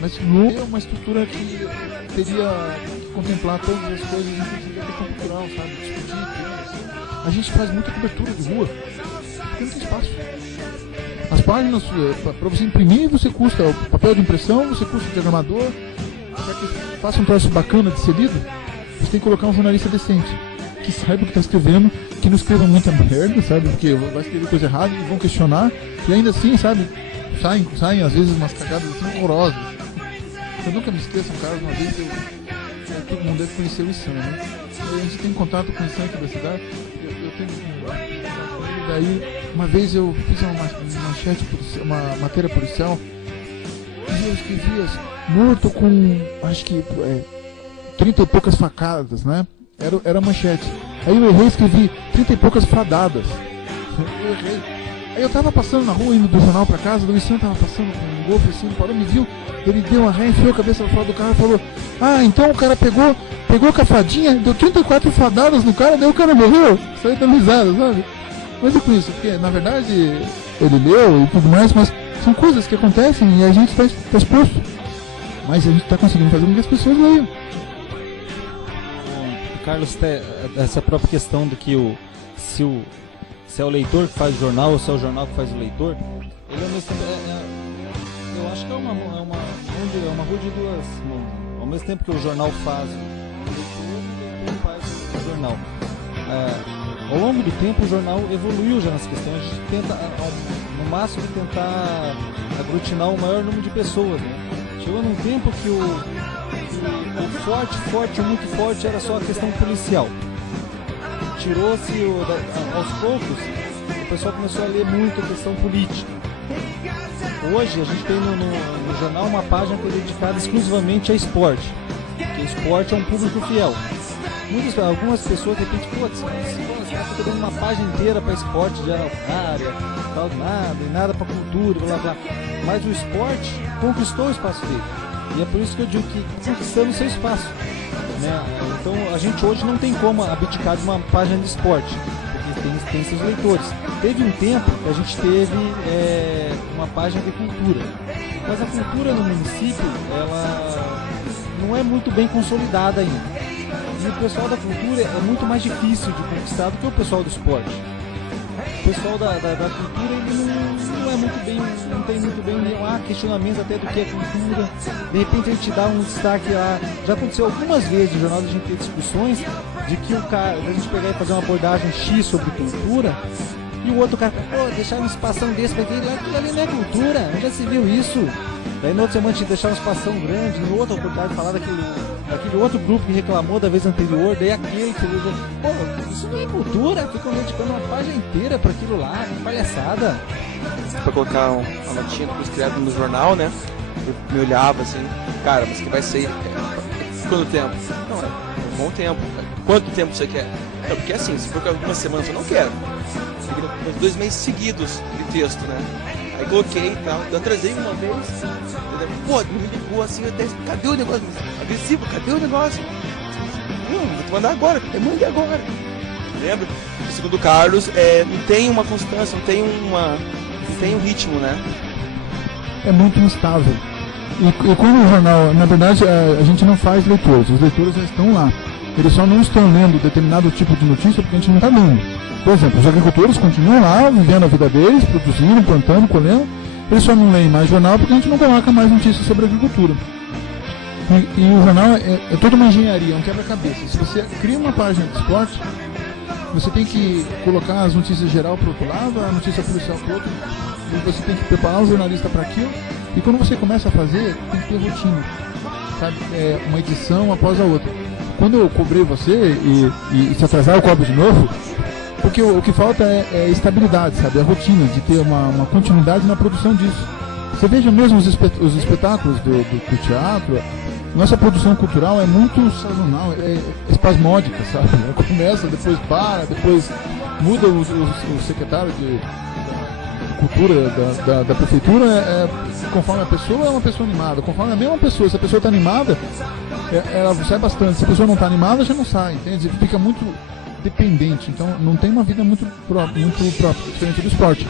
mas longe é uma estrutura que teria que contemplar todas as coisas, inclusive a questão cultural, sabe? Discutir temas. A gente faz muita cobertura de rua, porque não tem espaço. As páginas, para você imprimir, você custa o papel de impressão, você custa o diagramador. Para que faça um troço bacana de ser lido, você tem que colocar um jornalista decente, que saiba o que está escrevendo, que não escreva muita merda, sabe? Porque vai escrever coisa errada e vão questionar, e ainda assim, sabe? Saem às vezes umas cagadas assim horrorosas. Eu nunca me esqueço, um caso, uma vez todo mundo deve conhecer o Issan, né? A gente tem contato com o Issan aqui da cidade, eu tenho contato com ele, daí uma vez eu fiz uma matéria policial e eu escrevi assim, morto com, acho que 30 e poucas facadas, né? Era a manchete. Aí eu errei e escrevi 30 e poucas fadadas. Eu errei. Aí eu tava passando na rua, indo do jornal pra casa, o Luiz Santos tava passando com um golfe assim, parou, me viu, ele deu uma ré, enfiou a cabeça pra fora do carro e falou: ah, então o cara pegou com a fadinha, deu 34 fadadas no cara, daí o cara morreu. Saiu dando risada, sabe? Mas é com isso, porque na verdade ele leu e tudo mais, mas são coisas que acontecem e a gente tá exposto. Mas a gente tá conseguindo fazer com que as pessoas leiam. Carlos, essa própria questão de que se é o leitor que faz o jornal ou se é o jornal que faz o leitor, ele ao mesmo tempo eu acho que é uma rua de duas mãos. Ao mesmo tempo que o jornal faz o leitor faz o jornal. Ao longo do tempo o jornal evoluiu já nessa questão. A gente tenta, no máximo, tentar aglutinar o maior número de pessoas, né? Chegou num tempo que o forte, muito forte, era só a questão policial. Tirou-se, aos poucos, o pessoal começou a ler muito a questão política. Hoje a gente tem no jornal uma página que é dedicada exclusivamente a esporte. Porque esporte é um público fiel. Algumas pessoas de repente, putz, tá dando uma página inteira para esporte de Araucária, tal, nada, e nada para cultura, blá blá. Mas o esporte conquistou o espaço dele. E é por isso que eu digo que conquistando o seu espaço. Né? Então a gente hoje não tem como abdicar de uma página de esporte, porque tem seus leitores. Teve um tempo que a gente teve uma página de cultura, mas a cultura no município ela não é muito bem consolidada ainda. E o pessoal da cultura é muito mais difícil de conquistar do que o pessoal do esporte. O pessoal da cultura ele não é muito bem, não tem muito bem questionamentos até do que é cultura. De repente a gente dá um destaque lá. Já aconteceu algumas vezes no jornal a gente ter discussões de que a gente pegar e fazer uma abordagem X sobre cultura e o outro cara, deixar um espação desse pra aquilo ali não é cultura, já se viu isso. Daí no outro semana a gente deixar um espação grande, no outro oportunidade falar daquele outro grupo que reclamou da vez anterior, daí aquele que isso não é cultura, ficam dedicando uma página inteira pra aquilo lá, uma palhaçada. Pra colocar uma notinha que escreve no jornal, né? Eu me olhava assim, cara, mas que vai ser quanto tempo? Não, é um bom tempo. Quanto tempo você quer? É porque assim, se for algumas semanas eu não quero. Uns 2 meses seguidos de texto, né? Aí coloquei e tal, eu atrasei uma vez, pô, me ligou assim, até, cadê o negócio? Agressivo, cadê o negócio? Não, vou te mandar agora, mande agora. Lembra? Segundo o Carlos, não tem uma constância, não tem um ritmo, né? É muito instável. E como o jornal, na verdade, a gente não faz leituras, os leitores já estão lá. Eles só não estão lendo determinado tipo de notícia porque a gente não está lendo. Por exemplo, os agricultores continuam lá, vivendo a vida deles, produzindo, plantando, colhendo. Eles só não leem mais jornal porque a gente não coloca mais notícias sobre agricultura. E o jornal é toda uma engenharia, é um quebra-cabeça. Se você cria uma página de esporte, você tem que colocar as notícias geral para o outro lado, a notícia policial para o outro, e você tem que preparar o jornalista para aquilo. E quando você começa a fazer, tem que ter rotina, sabe? Uma edição após a outra. Quando eu cobrei você e se atrasar eu cobro de novo, porque o que falta é estabilidade, sabe? É rotina, de ter uma continuidade na produção disso. Você veja mesmo os espetáculos do teatro, nossa produção cultural é muito sazonal, é espasmódica, sabe? Ela começa, depois para, depois muda o secretário de cultura da prefeitura, conforme a pessoa é uma pessoa animada, conforme a mesma pessoa, se a pessoa está animada, ela sai bastante, se a pessoa não está animada, já não sai, entende? Fica muito dependente, então não tem uma vida muito própria, diferente do esporte.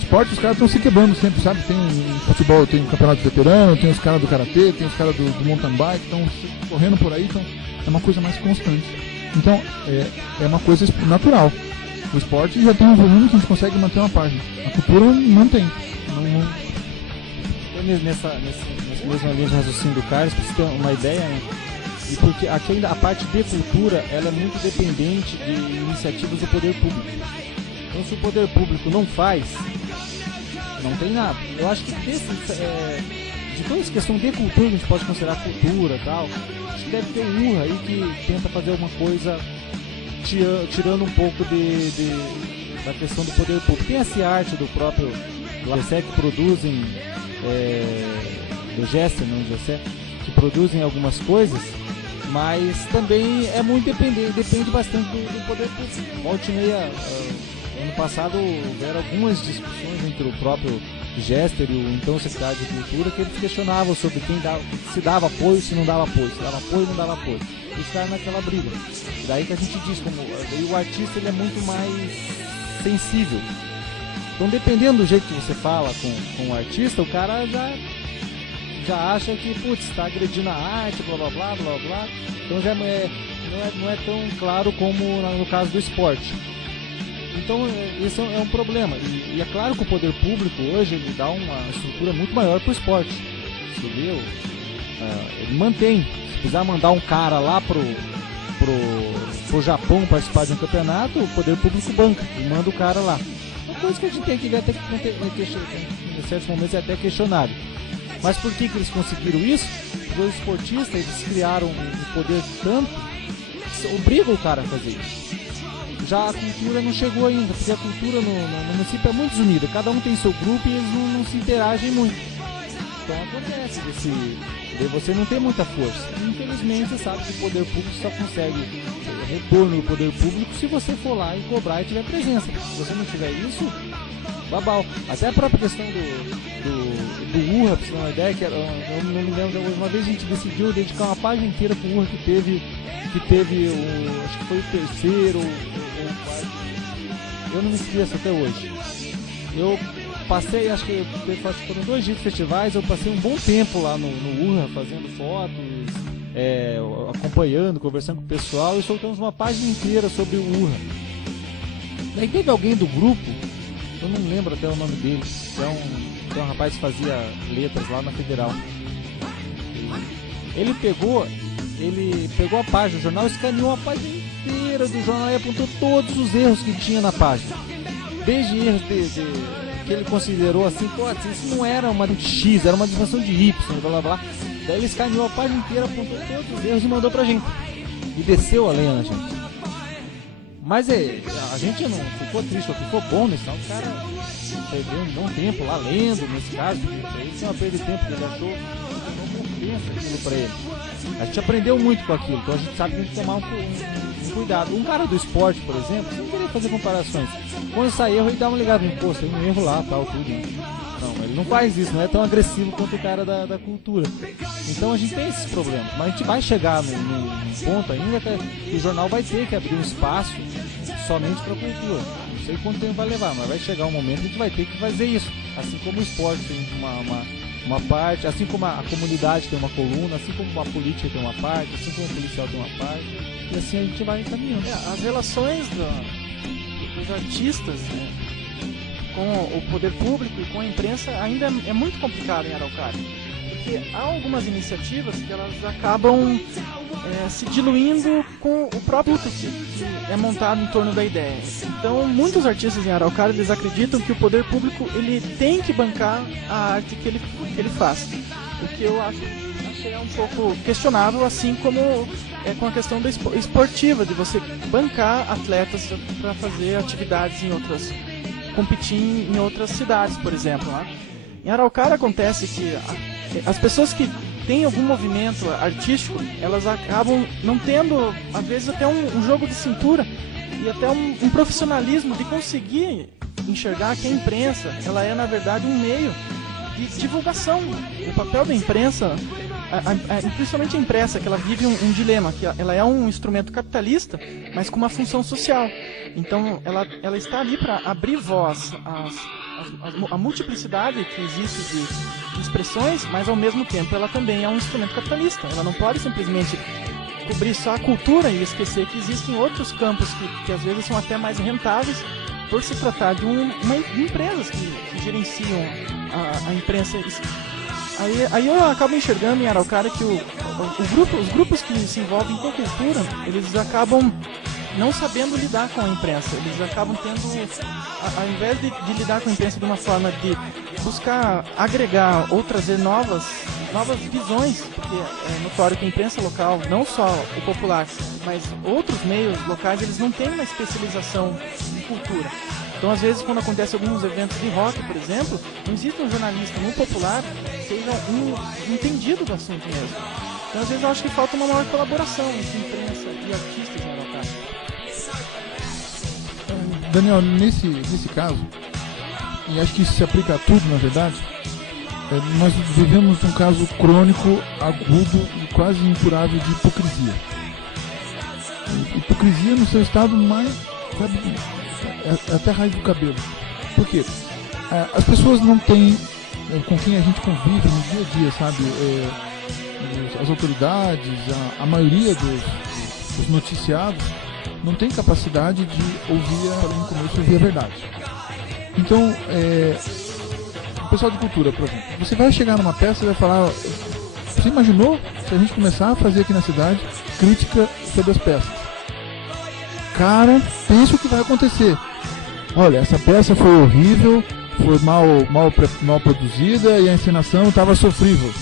Esporte, os caras estão se quebrando sempre, sabe? Tem futebol, tem campeonato de veterano, tem os caras do karatê, tem os caras do mountain bike, estão correndo por aí, então é uma coisa mais constante. Então é uma coisa natural. O esporte já tem um volume que a gente consegue manter uma página. A cultura não tem. Nessa mesma linha de raciocínio do Carlos, para você ter uma ideia, né? E porque aqui ainda a parte de cultura ela é muito dependente de iniciativas do poder público. Então se o poder público não faz, não tem nada. Eu acho que de toda essa questão de cultura, que a gente pode considerar cultura e tal, acho que deve ter um URA aí que tenta fazer alguma coisa tirando um pouco da questão do poder público. Tem essa arte do próprio GESE que produzem, do GESE, não do GESE, que produzem algumas coisas, mas também é muito depende bastante do poder público. Volte e meia, ano passado houveram algumas discussões entre o próprio Gester e o então secretário de Cultura, que eles questionavam sobre se dava apoio, se não dava apoio, se dava apoio ou não dava apoio. Eles ficaram naquela briga. E daí que a gente diz, o artista ele é muito mais sensível. Então dependendo do jeito que você fala com o artista, o cara já acha que, está agredindo a arte, blá blá blá blá blá. Então já não é tão claro como no caso do esporte. Então esse é um problema. E é claro que o poder público hoje ele dá uma estrutura muito maior para o esporte. Você viu? Ele mantém. Se precisar mandar um cara lá pro Japão participar de um campeonato, o poder público banca e manda o cara lá. Uma coisa que a gente tem que ver até que em certos momentos é até questionável. Mas por que eles conseguiram isso? Os esportistas eles criaram um poder tanto que obriga o cara a fazer isso. Já a cultura não chegou ainda, porque a cultura no município é muito desunida. Cada um tem seu grupo e eles não se interagem muito. Então acontece Daí você não tem muita força. Infelizmente, você sabe que o poder público só consegue retorno do poder público se você for lá e cobrar e tiver presença. Se você não tiver isso, babau. Até a própria questão do URRA, pra você ter uma ideia, que era, eu não me lembro, uma vez a gente decidiu dedicar uma página inteira pro URRA que teve acho que foi o terceiro ou o quarto. Eu não me esqueço até hoje. Eu passei, acho que foram 2 dias de festivais, eu passei um bom tempo lá no URRA, fazendo fotos, acompanhando, conversando com o pessoal, e soltamos uma página inteira sobre o URRA. Daí teve alguém do grupo, eu não lembro até o nome dele, que é um rapaz que fazia letras lá na Federal. Ele pegou a página do jornal, escaneou a página inteira do jornal e apontou todos os erros que tinha na página. Desde erros que ele considerou assim, isso não era uma de X, era uma dimensão de Y, blá blá blá. Daí ele escaneou a página inteira, apontou todos os erros e mandou pra gente. E desceu a lenha na gente. Mas a gente não ficou triste, ficou bom nesse caso. O cara perdeu um bom tempo lá lendo, nesse caso, porque ele tinha uma perda de tempo que ele achou uma ofensa aquilo pra ele. A gente aprendeu muito com aquilo, então a gente sabe que tem que tomar um cuidado. Um cara do esporte, por exemplo, sem querer fazer comparações, quando sai erro, ele dá uma ligada no posto, tem um erro lá, tal, tudo. Não, ele não faz isso, não é tão agressivo quanto o cara da cultura. Então a gente tem esses problemas, mas a gente vai chegar num ponto ainda que o jornal vai ter que abrir um espaço somente para a cultura. Não sei quanto tempo vai levar, mas vai chegar um momento que a gente vai ter que fazer isso. Assim como o esporte tem uma parte, assim como a comunidade tem uma coluna, assim como a política tem uma parte, assim como o policial tem uma parte, e assim a gente vai encaminhando. As relações dos artistas, né, com o poder público e com a imprensa ainda é muito complicado em Araucária, porque há algumas iniciativas que elas acabam se diluindo com o próprio que é montado em torno da ideia. Então, muitos artistas em Araucária, eles acreditam que o poder público ele tem que bancar a arte que ele faz, o que eu achei um pouco questionável, assim como com a questão da esportiva, de você bancar atletas para fazer atividades em outras, competir em outras cidades, por exemplo. Né? Em Araucária acontece que as pessoas que têm algum movimento artístico, elas acabam não tendo, às vezes, até um jogo de cintura e até um profissionalismo de conseguir enxergar que a imprensa, ela é, na verdade, um meio de divulgação. O papel da imprensa, principalmente a imprensa, que ela vive um dilema, que ela é um instrumento capitalista, mas com uma função social. Então, ela está ali para abrir voz a multiplicidade que existe de expressões, mas ao mesmo tempo ela também é um instrumento capitalista. Ela não pode simplesmente cobrir só a cultura e esquecer que existem outros campos que às vezes são até mais rentáveis, por se tratar de empresas que gerenciam a imprensa. Aí eu acabo enxergando em Araucária que os grupos que se envolvem com cultura, eles acabam não sabendo lidar com a imprensa. Eles acabam tendo, ao invés de lidar com a imprensa de uma forma de buscar agregar ou trazer novas visões, porque é notório que a imprensa local, não só o popular, mas outros meios locais, eles não têm uma especialização em cultura. Então, às vezes, quando acontece alguns eventos de rock, por exemplo, não existe um jornalista no popular que seja um entendido do assunto mesmo. Então, às vezes, eu acho que falta uma maior colaboração entre imprensa e artistas em Araucária. Daniel, nesse caso, e acho que isso se aplica a tudo, na verdade, nós vivemos um caso crônico, agudo e quase incurável de hipocrisia. Hipocrisia no seu estado mais, sabe, até a raiz do cabelo. Por quê? As pessoas não têm, com quem a gente convive no dia a dia, sabe, as autoridades, a maioria dos noticiados, não tem capacidade de ouvir, falei no começo, ouvir a verdade. Então, o pessoal de cultura, por exemplo, você vai chegar numa peça e vai falar, você imaginou se a gente começar a fazer aqui na cidade crítica sobre as peças? Cara, pensa o que vai acontecer. Olha, essa peça foi horrível, foi mal produzida e a encenação estava sofrível.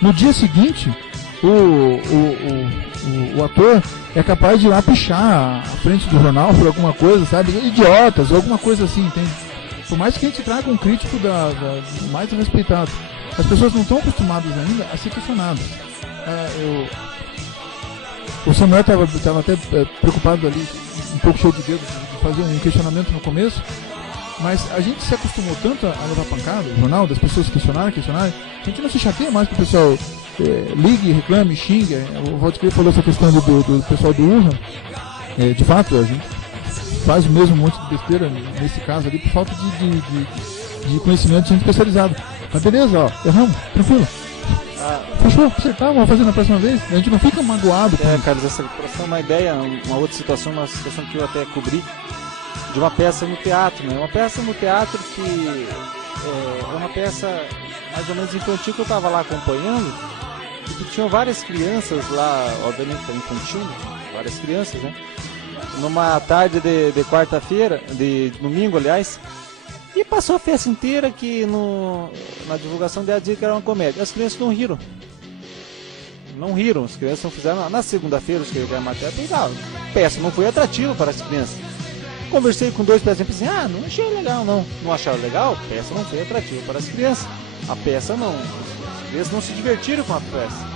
No dia seguinte, o ator é capaz de ir lá pichar à frente do jornal por alguma coisa, sabe? Idiotas, ou alguma coisa assim, entende? Por mais que a gente traga um crítico mais respeitado. as pessoas não estão acostumadas ainda a ser questionadas. O Samuel estava até preocupado ali, um pouco cheio de dedo, de fazer um questionamento no começo, mas a gente se acostumou tanto a levar pancada, o jornal, das pessoas questionarem, que a gente não se chateia mais que o pessoal ligue, reclame, xingue. O Valdir falou essa questão do pessoal do Urra. De fato, a gente faz o mesmo monte de besteira nesse caso ali por falta de conhecimento de gente especializado. Mas beleza, ó, erramos, tranquilo. Fechou, acertar, vamos fazer na próxima vez. A gente não fica magoado com isso. Carlos, essa pra você ter uma ideia, uma outra situação, uma situação que eu até cobri, de uma peça no teatro, né? Uma peça no teatro que é uma peça mais ou menos infantil que eu estava lá acompanhando, e que tinham várias crianças lá, obviamente infantil, várias crianças, né? Numa tarde de quarta-feira, de domingo, aliás, e passou a peça inteira que na divulgação dela dizia que era uma comédia. As crianças não riram. Não riram, as crianças não fizeram. Na segunda-feira, eu escrevi a matéria, a peça não foi atrativa para as crianças. Conversei com 2 peças e pensei, não achei legal, não. Não acharam legal? A peça não foi atrativa para as crianças. A peça não. As crianças não se divertiram com a peça.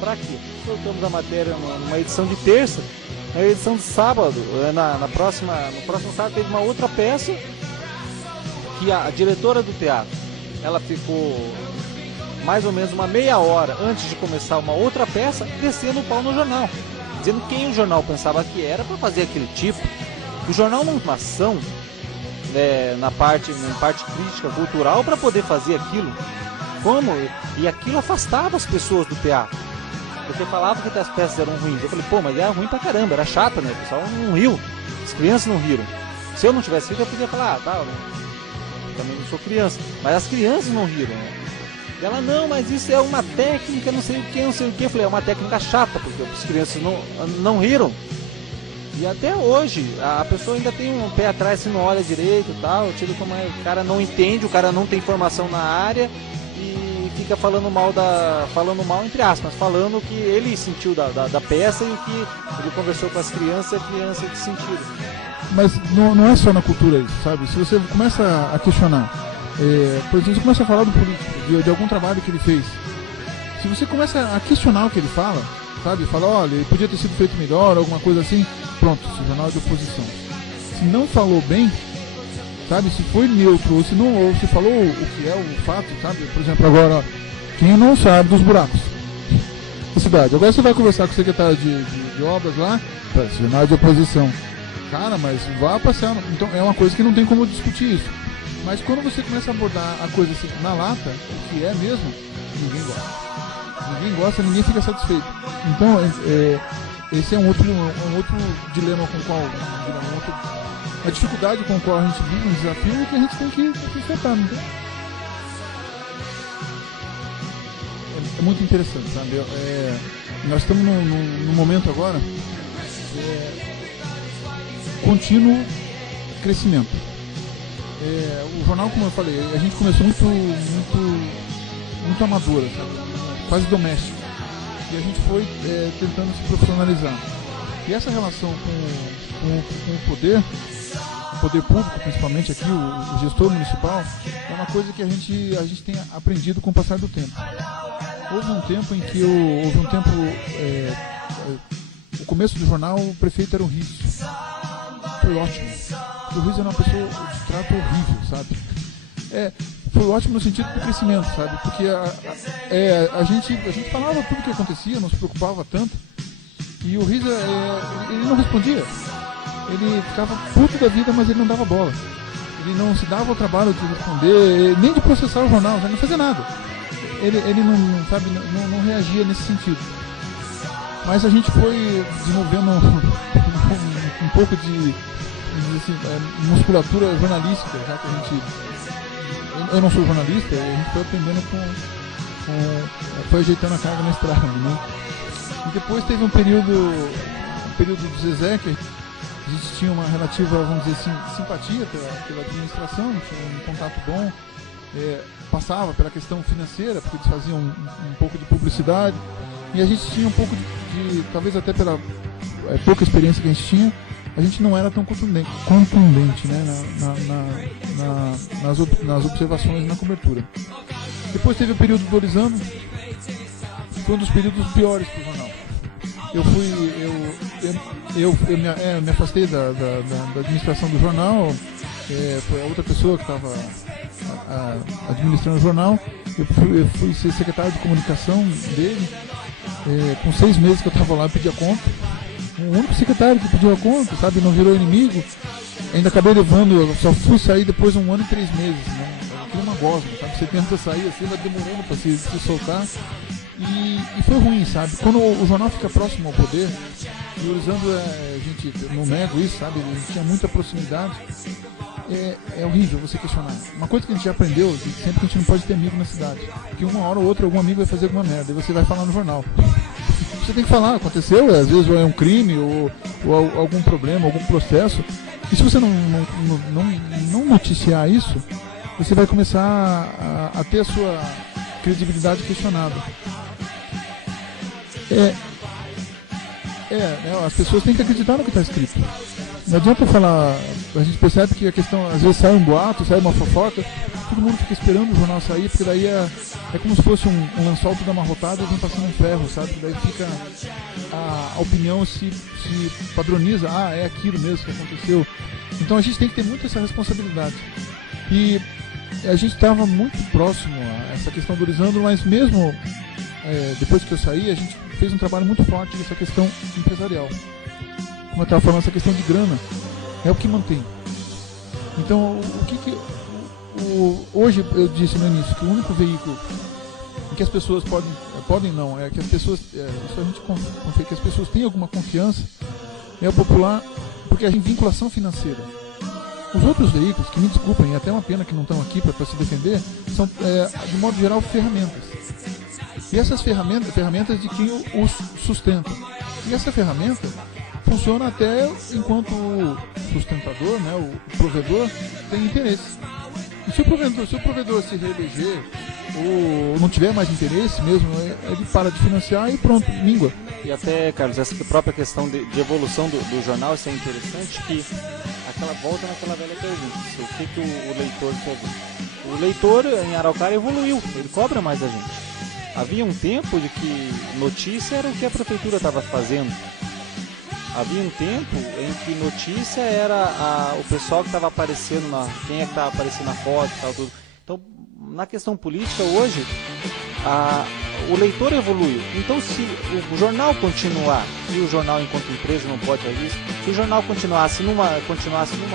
Para quê? Colocamos a matéria numa edição de terça, na edição de sábado, no próximo sábado teve uma outra peça que a diretora do teatro, ela ficou mais ou menos uma meia hora antes de começar uma outra peça, descendo o pau no jornal, dizendo quem o jornal pensava que era para fazer aquele tipo. O jornal não tem ação na parte crítica, cultural, para poder fazer aquilo. Como? E aquilo afastava as pessoas do teatro. Porque falava que as peças eram ruins. Eu falei, mas era ruim pra caramba, era chata, né? O pessoal não riu, as crianças não riram. Se eu não tivesse rido, eu podia falar, né? Também não sou criança. Mas as crianças não riram, né? E ela, não, mas isso é uma técnica, não sei o que, não sei o que. Eu falei, é uma técnica chata, porque as crianças não riram. E até hoje, a pessoa ainda tem um pé atrás, se não olha direito e tal. Tiro como o cara não entende, o cara não tem formação na área e fica falando mal entre aspas, falando que ele sentiu da peça e o que ele conversou com as crianças e as crianças sentiram. Mas não é só na cultura isso, sabe? Se você começa a questionar, por exemplo, você começa a falar do político, de algum trabalho que ele fez, se você começa a questionar o que ele fala, sabe? Fala, olha, ele podia ter sido feito melhor, alguma coisa assim, pronto, esse jornal é de oposição. Se não falou bem, sabe? Se foi neutro, ou se falou o que é o fato, sabe? Por exemplo, agora, quem não sabe dos buracos da cidade. Agora você vai conversar com o secretário de obras lá, esse jornal é de oposição. Cara, mas vá passear. Então é uma coisa que não tem como discutir isso. Mas quando você começa a abordar a coisa assim, na lata, o que é mesmo, ninguém gosta. Ninguém gosta, ninguém fica satisfeito. Então, esse é um outro dilema com o qual, a dificuldade com a qual a gente vive, um desafio que a gente tem que enfrentar, não tem? É muito interessante, sabe? Nós estamos num momento agora contínuo crescimento. O jornal, como eu falei, a gente começou muito amadora, sabe? Quase doméstico. E a gente foi tentando se profissionalizar. E essa relação com o poder público, principalmente aqui, o gestor municipal, é uma coisa que a gente tem aprendido com o passar do tempo. Houve um tempo em que o começo do jornal, o prefeito era o Rizzo. Foi ótimo. O Rizzo era uma pessoa de trato horrível, sabe? Foi ótimo no sentido do crescimento, sabe? Porque a gente falava tudo o que acontecia, não se preocupava tanto. E o Rizzo, ele não respondia. Ele ficava puto da vida, mas ele não dava bola. Ele não se dava o trabalho de responder, nem de processar o jornal, não fazia nada. Ele não, sabe, não reagia nesse sentido. Mas a gente foi desenvolvendo um pouco de musculatura jornalística, já que a gente... Eu não sou jornalista, a gente foi aprendendo foi ajeitando a carga na estrada, né? E depois teve um período do Zezé, que a gente tinha uma relativa, vamos dizer assim, simpatia pela administração, tinha um contato bom, passava pela questão financeira, porque eles faziam um pouco de publicidade, e a gente tinha um pouco de talvez até pela pouca experiência que a gente tinha, a gente não era tão contundente, né, nas observações, na cobertura. Depois teve o período do Orizando, foi um dos períodos piores para o jornal. Eu me afastei da administração do jornal, foi a outra pessoa que estava administrando o jornal. Eu fui ser secretário de comunicação dele, com 6 meses que eu estava lá, eu pedia conta. O único secretário que pediu a conta, sabe, não virou inimigo. Ainda acabei levando, eu só fui sair depois de 1 ano e 3 meses, né? Aquilo é uma gosma, sabe? Você tenta sair assim, vai demorando para se soltar. E foi ruim, sabe? Quando o jornal fica próximo ao poder, e o Orizando, a gente, não nego isso, sabe? Ele tinha muita proximidade. É horrível você questionar. Uma coisa que a gente já aprendeu, sempre que a gente não pode ter amigo na cidade, que uma hora ou outra algum amigo vai fazer alguma merda, e você vai falar no jornal. Você tem que falar, aconteceu, às vezes é um crime, ou algum problema, algum processo, e se você não noticiar isso, você vai começar a ter a sua credibilidade questionada. As pessoas têm que acreditar no que está escrito. Não adianta falar, a gente percebe que a questão, às vezes sai um boato, sai uma fofoca, todo mundo fica esperando o jornal sair, porque daí é como se fosse um lençol tudo amarrotado e vem passando um ferro, sabe? Daí fica a opinião se padroniza, é aquilo mesmo que aconteceu. Então a gente tem que ter muito essa responsabilidade. E a gente estava muito próximo a essa questão do Orizando, mas mesmo depois que eu saí, a gente fez um trabalho muito forte nessa questão empresarial. Como eu estava falando, essa questão de grana é o que mantém. Então, hoje eu disse no início que o único veículo em que as pessoas podem não, é que as pessoas, isso a gente confia, que as pessoas têm alguma confiança, é o popular, porque a gente tem vinculação financeira. Os outros veículos, que me desculpem, é até uma pena que não estão aqui para se defender, são, de modo geral, ferramentas. E essas ferramentas de quem os sustenta. E essa ferramenta funciona até enquanto o sustentador, né, o provedor, tem interesse. E se o provedor se reeleger ou não tiver mais interesse mesmo, ele para de financiar e pronto, míngua. E até, Carlos, essa própria questão de evolução do jornal, isso é interessante, que volta naquela velha pergunta, o que o leitor quer ver. O leitor em Araucária evoluiu, ele cobra mais da gente. Havia um tempo de que notícia era o que a prefeitura estava fazendo. Havia um tempo em que notícia era o pessoal que estava aparecendo, quem é que estava aparecendo na foto e tal, tudo. Então, na questão política hoje, o leitor evoluiu. Então, se o jornal continuar, e o jornal enquanto empresa não pode fazer isso, se o jornal continuasse numa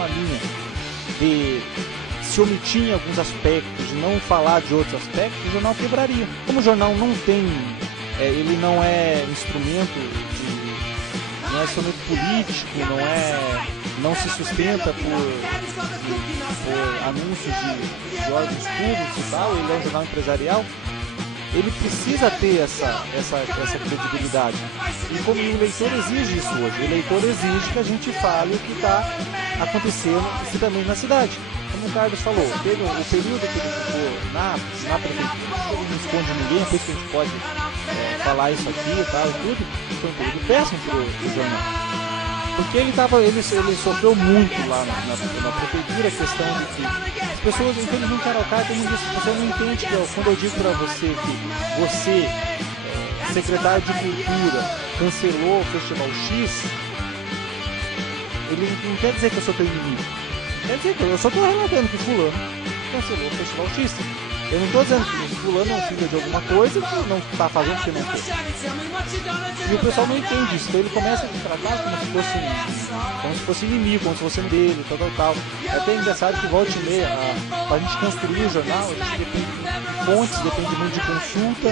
linha de se omitir em alguns aspectos, de não falar de outros aspectos, o jornal quebraria. Como o jornal não tem, ele não é instrumento não é instrumento político, não se sustenta por anúncios de órgãos públicos e tal, ele é um jornal empresarial, ele precisa ter essa credibilidade. E como o eleitor exige isso hoje, o eleitor exige que a gente fale o que está acontecendo também na cidade. Como o Carlos falou, teve o período que ele ficou na prefeitura, ele não esconde ninguém, por isso que a gente pode falar isso aqui e tal, tudo, foi um período péssimo para o jornal. Porque ele sofreu muito lá na prefeitura, a questão de que as pessoas, infelizmente, em Araucária, tem muito isso, você não entende que quando eu digo para você que você, secretário de Cultura, cancelou o Festival X, ele não quer dizer que eu sou teu inimigo. Quer dizer que eu só estou relatando que fulano cancelou o Festival X. Eu não estou dizendo que fulano não filho de alguma coisa que não está fazendo porque não quer. E o pessoal não entende isso, então ele começa a te tratar como se fosse inimigo, como se fosse dele, tal. É até engraçado que volta e meia, para a gente construir o jornal, a gente depende de fontes, depende muito de consulta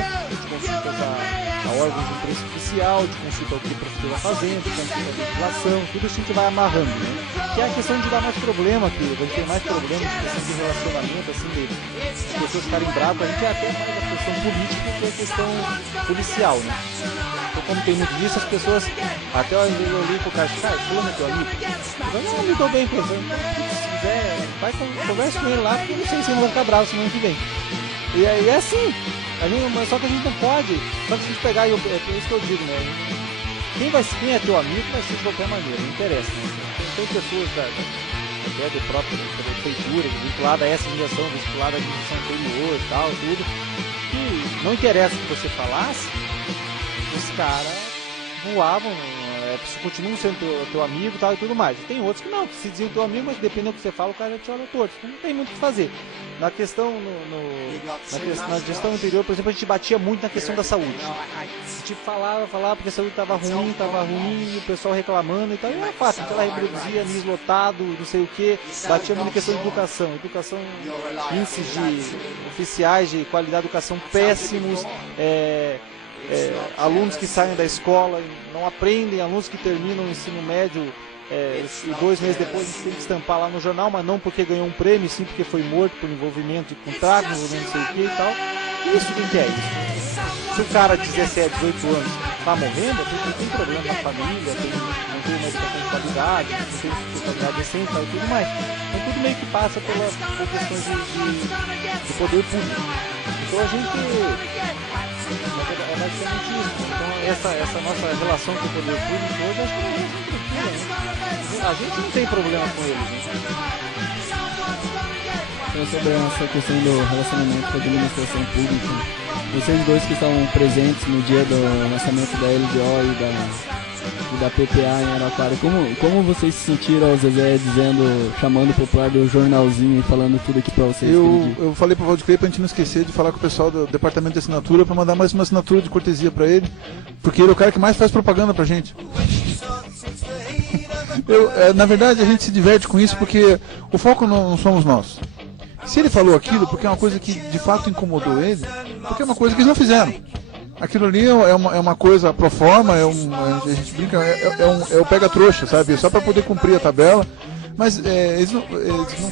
a órgãos de imprensa oficial, de consulta ao que a prefeitura está fazendo, de consulta à legislação, tudo isso a gente vai amarrando, né? Que é a questão de dar mais problema aqui, a gente tem mais problemas de questão de relacionamento, assim, as pessoas ficarem bravas, a gente é até mais a questão política que a questão policial, né? Então, como tem muito disso, as pessoas, até eu olhei pro cara, fulano é teu amigo? Eu não me dou bem com ele, se quiser, vai conversa com ele lá, porque eu não sei se ele vai ficar bravo semana que vem. E aí é assim, só que a gente não pode, só que se a gente pegar, é isso que eu digo, né? Quem é teu amigo vai ser de qualquer maneira, não interessa, né? Tem pessoas até da própria prefeitura, vinculada a essa direção, vinculada à direção anterior e tal, tudo, que não interessa o que você falasse, os caras voavam, você continua sendo teu amigo e tal e tudo mais. Tem outros que não, que se diziam teu amigo, mas dependendo do que você fala, o cara já te olha torto. Então não tem muito o que fazer. Na questão, na gestão anterior, por exemplo, a gente batia muito na questão da saúde. A gente falava porque a saúde estava ruim, e o pessoal reclamando e tal. E é fácil, a gente lá reduzia, anis lotado, não sei o que, batia muito na questão de educação. Índices de oficiais de qualidade de educação péssimos, alunos que saem da escola e não aprendem, alunos que terminam o ensino médio e 2 meses depois a gente tem que estampar lá no jornal, mas não porque ganhou um prêmio, sim porque foi morto por envolvimento de contrato, envolvimento não sei o que e tal. E isso quem que é isso? Se o cara de 17, 18 anos está morrendo, ele tem problema na família, não tem uma educação de qualidade, não tem qualidade decente e tudo mais. Então tudo meio que passa por questões de poder público. Então a gente... É basicamente isso. Então essa nossa relação com o poder público hoje acho que é uma relação tranquila, né? A gente não tem problema com eles, né? Então, sobre essa questão do relacionamento com a administração pública, vocês dois que estavam presentes no dia do lançamento da LDO e da PPA em Araraquara, como vocês se sentiram ao Zezé chamando o popular do jornalzinho e falando tudo aqui pra vocês? Eu falei pro Valdir pra gente não esquecer de falar com o pessoal do departamento de assinatura pra mandar mais uma assinatura de cortesia pra ele, porque ele é o cara que mais faz propaganda pra gente. Na verdade a gente se diverte com isso porque o foco não somos nós. Se ele falou aquilo porque é uma coisa que de fato incomodou ele, porque é uma coisa que eles não fizeram. Aquilo ali é uma coisa pro forma, a gente brinca, é o pega-trouxa, sabe? Só para poder cumprir a tabela. Mas eles não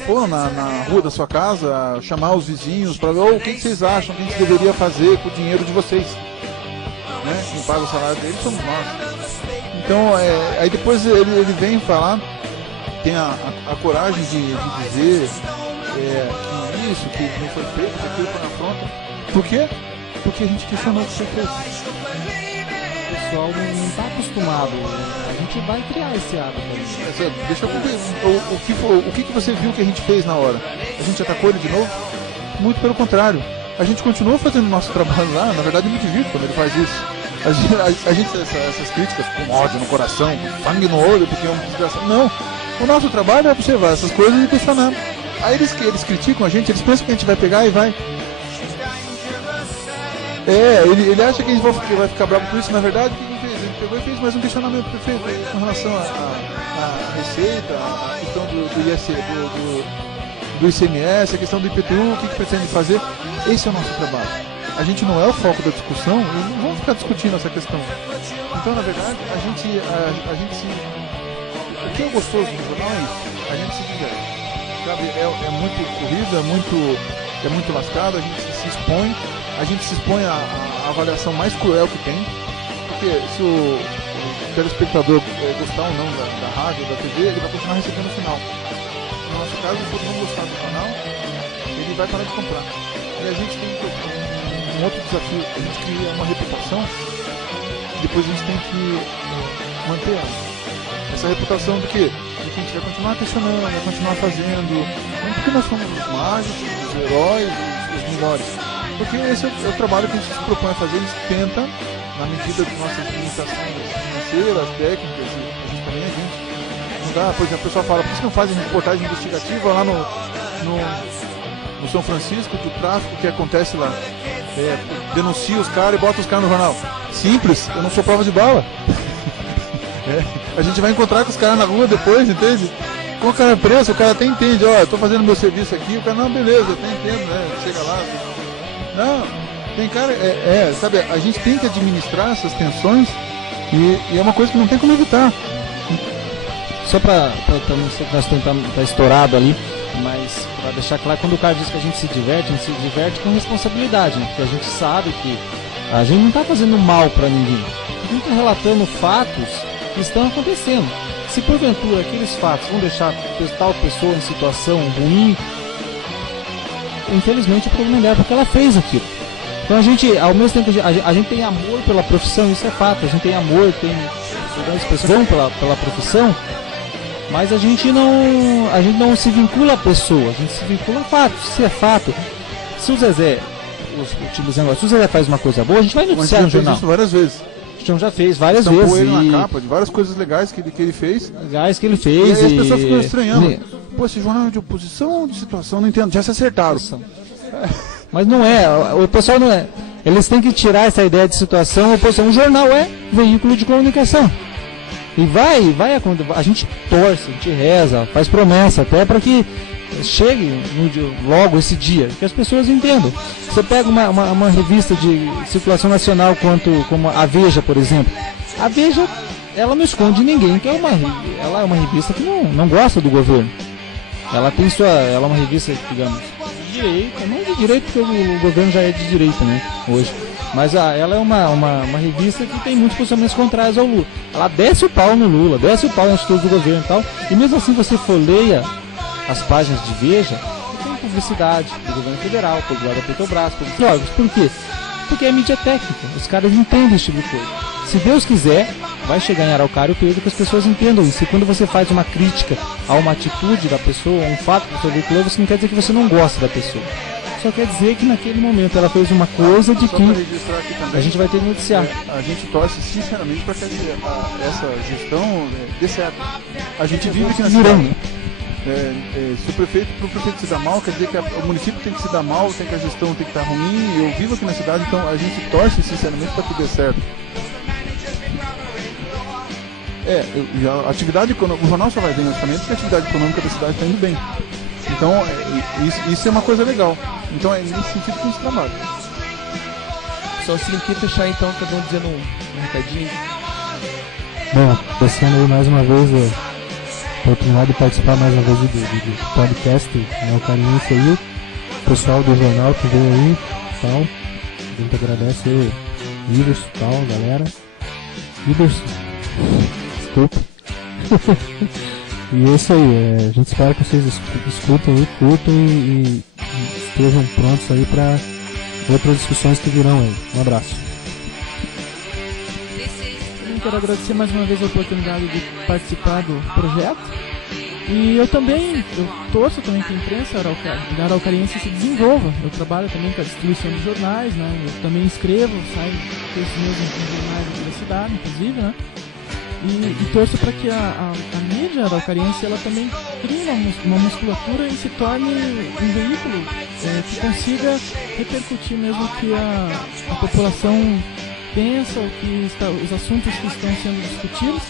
foram na rua da sua casa chamar os vizinhos para ver o que vocês acham que a gente deveria fazer com o dinheiro de vocês. Né? Quem paga o salário deles somos nós. Então, aí depois ele vem falar, tem a coragem de dizer que isso, que não foi feito, que aquilo foi na afronta. Por quê? Porque a gente questionou o que você fez. O pessoal não está acostumado. A gente vai criar esse hábito. Deixa eu ver o que você viu que a gente fez na hora. A gente atacou ele de novo? Muito pelo contrário. A gente continua fazendo o nosso trabalho lá. Na verdade, eu me divirto quando ele faz isso. A gente essas críticas com ódio no coração, com sangue no olho, porque é um desgraçado. Não. O nosso trabalho é observar essas coisas e questionar. Aí eles criticam a gente, eles pensam que a gente vai pegar e vai... Ele acha que a gente vai ficar bravo com isso. Na verdade, o que ele fez? Ele pegou e fez mais um questionamento perfeito com relação à receita, à questão do ICMS, a questão do IPTU, o que pretende fazer. Esse é o nosso trabalho. A gente não é o foco da discussão e não vamos ficar discutindo essa questão. Então, na verdade, a gente se... O que é gostoso no jornal é isso. A gente se diverte. Sabe? É muito corrida, é muito lascado, a gente se expõe. A gente se expõe à avaliação mais cruel que tem, porque se o telespectador gostar ou não da rádio, da TV, ele vai continuar recebendo no final. No nosso caso, se ele não gostar do canal, ele vai parar de comprar. E a gente tem um outro desafio, a gente cria uma reputação, e depois a gente tem que manter essa reputação do quê? De que a gente vai continuar questionando, vai continuar fazendo, não porque nós somos os mágicos, os heróis, os melhores. Porque esse é o trabalho que a gente se propõe a fazer, a gente tenta, na medida das nossas limitações financeiras, técnicas, e a gente também não dá, por exemplo, o pessoal fala, por que você não fazem reportagem investigativa lá no São Francisco, do tráfico que acontece lá? Denuncia os caras e bota os caras no jornal. Simples, eu não sou prova de bala. A gente vai encontrar com os caras na rua depois, entende? Com o cara preso, o cara até entende, eu tô fazendo meu serviço aqui, o cara, não, beleza, eu até entendo, né? Chega lá... Não, tem cara, sabe, a gente tem que administrar essas tensões e é uma coisa que não tem como evitar. Só para não ser que nós tentamos estar estourado ali, mas para deixar claro, quando o cara diz que a gente se diverte com responsabilidade, né? Porque a gente sabe que a gente não está fazendo mal para ninguém. A gente está relatando fatos que estão acontecendo. Se porventura aqueles fatos vão deixar tal pessoa em situação ruim, infelizmente o problema dela, porque ela fez aquilo. Então a gente, ao mesmo tempo, a gente tem amor pela profissão, isso é fato, a gente tem amor, tem expressão pela profissão, Mas a gente não se vincula a pessoa, a gente se vincula a fatos. Se é fato, se o Zezé, utilizando, se o Zezé faz uma coisa boa, a gente vai noticiar no jornal. Isso várias vezes. Então já fez várias Estampou vezes. Ele na capa de várias coisas legais que ele fez. Legais que ele fez. E aí as pessoas ficam estranhando. Pô, esse jornal é de oposição ou de situação? Não entendo. Já se acertaram. Mas não é. O pessoal não é. Eles têm que tirar essa ideia de situação. Oposição. O jornal é veículo de comunicação. E vai acontecer. A gente torce, a gente reza, faz promessa até para que chegue logo esse dia, que as pessoas entendam. Você pega uma revista de circulação nacional como a Veja, por exemplo. A Veja, ela não esconde ninguém, que ela é uma revista que não gosta do governo. Ela é uma revista, digamos, de direita, não de direita porque o governo já é de direita, né, hoje. Mas ela é uma revista que tem muitos posicionamentos contrários ao Lula. Ela desce o pau no Lula, desce o pau nas atitudes do governo e tal. E mesmo assim você folheia as páginas de Veja, tem publicidade do governo federal, publicidade da Petrobras, publicidade. Por quê? Porque é mídia técnica, os caras entendem esse tipo de coisa. Se Deus quiser, vai chegar em Araucária o período que as pessoas entendam isso. E quando você faz uma crítica a uma atitude da pessoa, a um fato que você veiculou, você não quer dizer que você não gosta da pessoa. Só quer dizer que naquele momento ela fez uma coisa de que a gente vai ter que noticiar. A gente torce sinceramente para que essa gestão dê certo. A gente vive aqui na cidade. Se o prefeito se dá mal, quer dizer que o município tem que se dar mal, tem que a gestão tem que estar ruim. Eu vivo aqui na cidade, então a gente torce sinceramente para que dê certo. A atividade econômica, o jornal só vai bem justamente porque a atividade econômica da cidade está indo bem. Então, isso é uma coisa legal. Então, é nesse sentido que a gente trabalha. Só se quer fechar, então, cada um dizendo um recadinho. Bom, agradecendo aí mais uma vez a oportunidade de participar mais uma vez do podcast Araucariense aí. O pessoal do jornal que veio aí, tal. A gente agradece aí, Iverson e tal, galera. Iverson, desculpa. E é isso aí, a gente espera que vocês escutem aí, curtam e estejam prontos aí para outras discussões que virão aí. Um abraço. Eu quero agradecer mais uma vez a oportunidade de participar do projeto. E eu torço também que a imprensa araucariense se desenvolva. Eu trabalho também com a distribuição de jornais, né? Eu também escrevo, saio textos meus em jornais aqui da cidade, inclusive, né? E torço para que a mídia araucariense ela também crie uma musculatura e se torne um veículo que consiga repercutir mesmo o que a população pensa, os assuntos que estão sendo discutidos.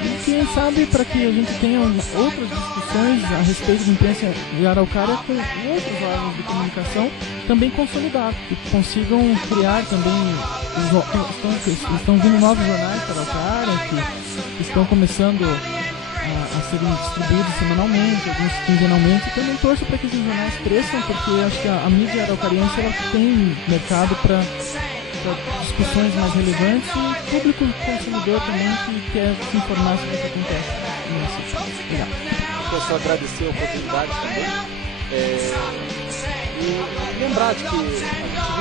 E quem sabe para que a gente tenha outras discussões a respeito da imprensa de Araucária com outros órgãos de comunicação também consolidados, que consigam criar também, estão vindo novos jornais para Araucária, que estão começando a serem distribuídos semanalmente, alguns quinzenalmente, e também torço para que esses jornais cresçam, porque acho que a mídia araucariense ela tem mercado para discussões mais relevantes e público consumidor também que quer se informar sobre o que acontece no nosso país. Obrigado. Eu só agradecer a oportunidade também e lembrar de que a gente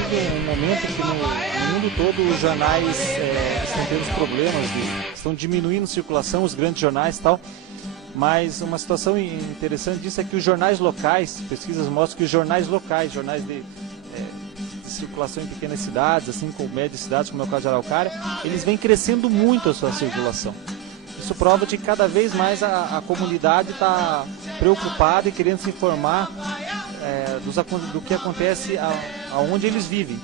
vive um momento que no mundo todo os jornais estão tendo problemas, estão diminuindo a circulação, os grandes jornais e tal. Mas uma situação interessante disso é que os jornais locais, pesquisas mostram que os jornais locais, jornais de circulação em pequenas cidades, assim como médias cidades, como é o caso de Araucária, eles vêm crescendo muito a sua circulação. Isso prova de que cada vez mais a comunidade está preocupada e querendo se informar do que acontece aonde eles vivem.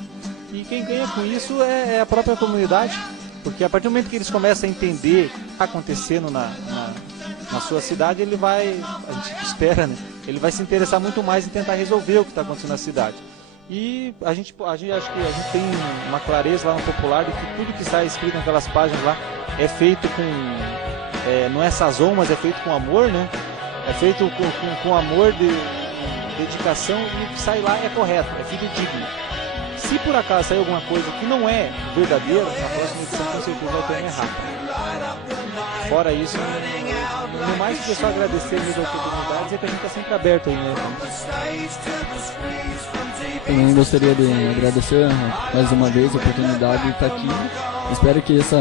E quem ganha com isso é a própria comunidade, porque a partir do momento que eles começam a entender o que está acontecendo na sua cidade, ele vai, a gente espera, né? Ele vai se interessar muito mais em tentar resolver o que está acontecendo na cidade. E a gente acho que a gente tem uma clareza lá no Popular de que tudo que está escrito naquelas páginas lá é feito com, não é sazon, mas é feito com amor, né? É feito com amor, dedicação, e o que sai lá é correto, é fidedigno. Se por acaso sair alguma coisa que não é verdadeira, na próxima edição com certeza vai ter um errado. Fora isso, no mais que eu só agradecer mesmo a oportunidade, é que a gente está sempre aberto aí, né? Também gostaria de agradecer mais uma vez a oportunidade de estar aqui. Espero que essa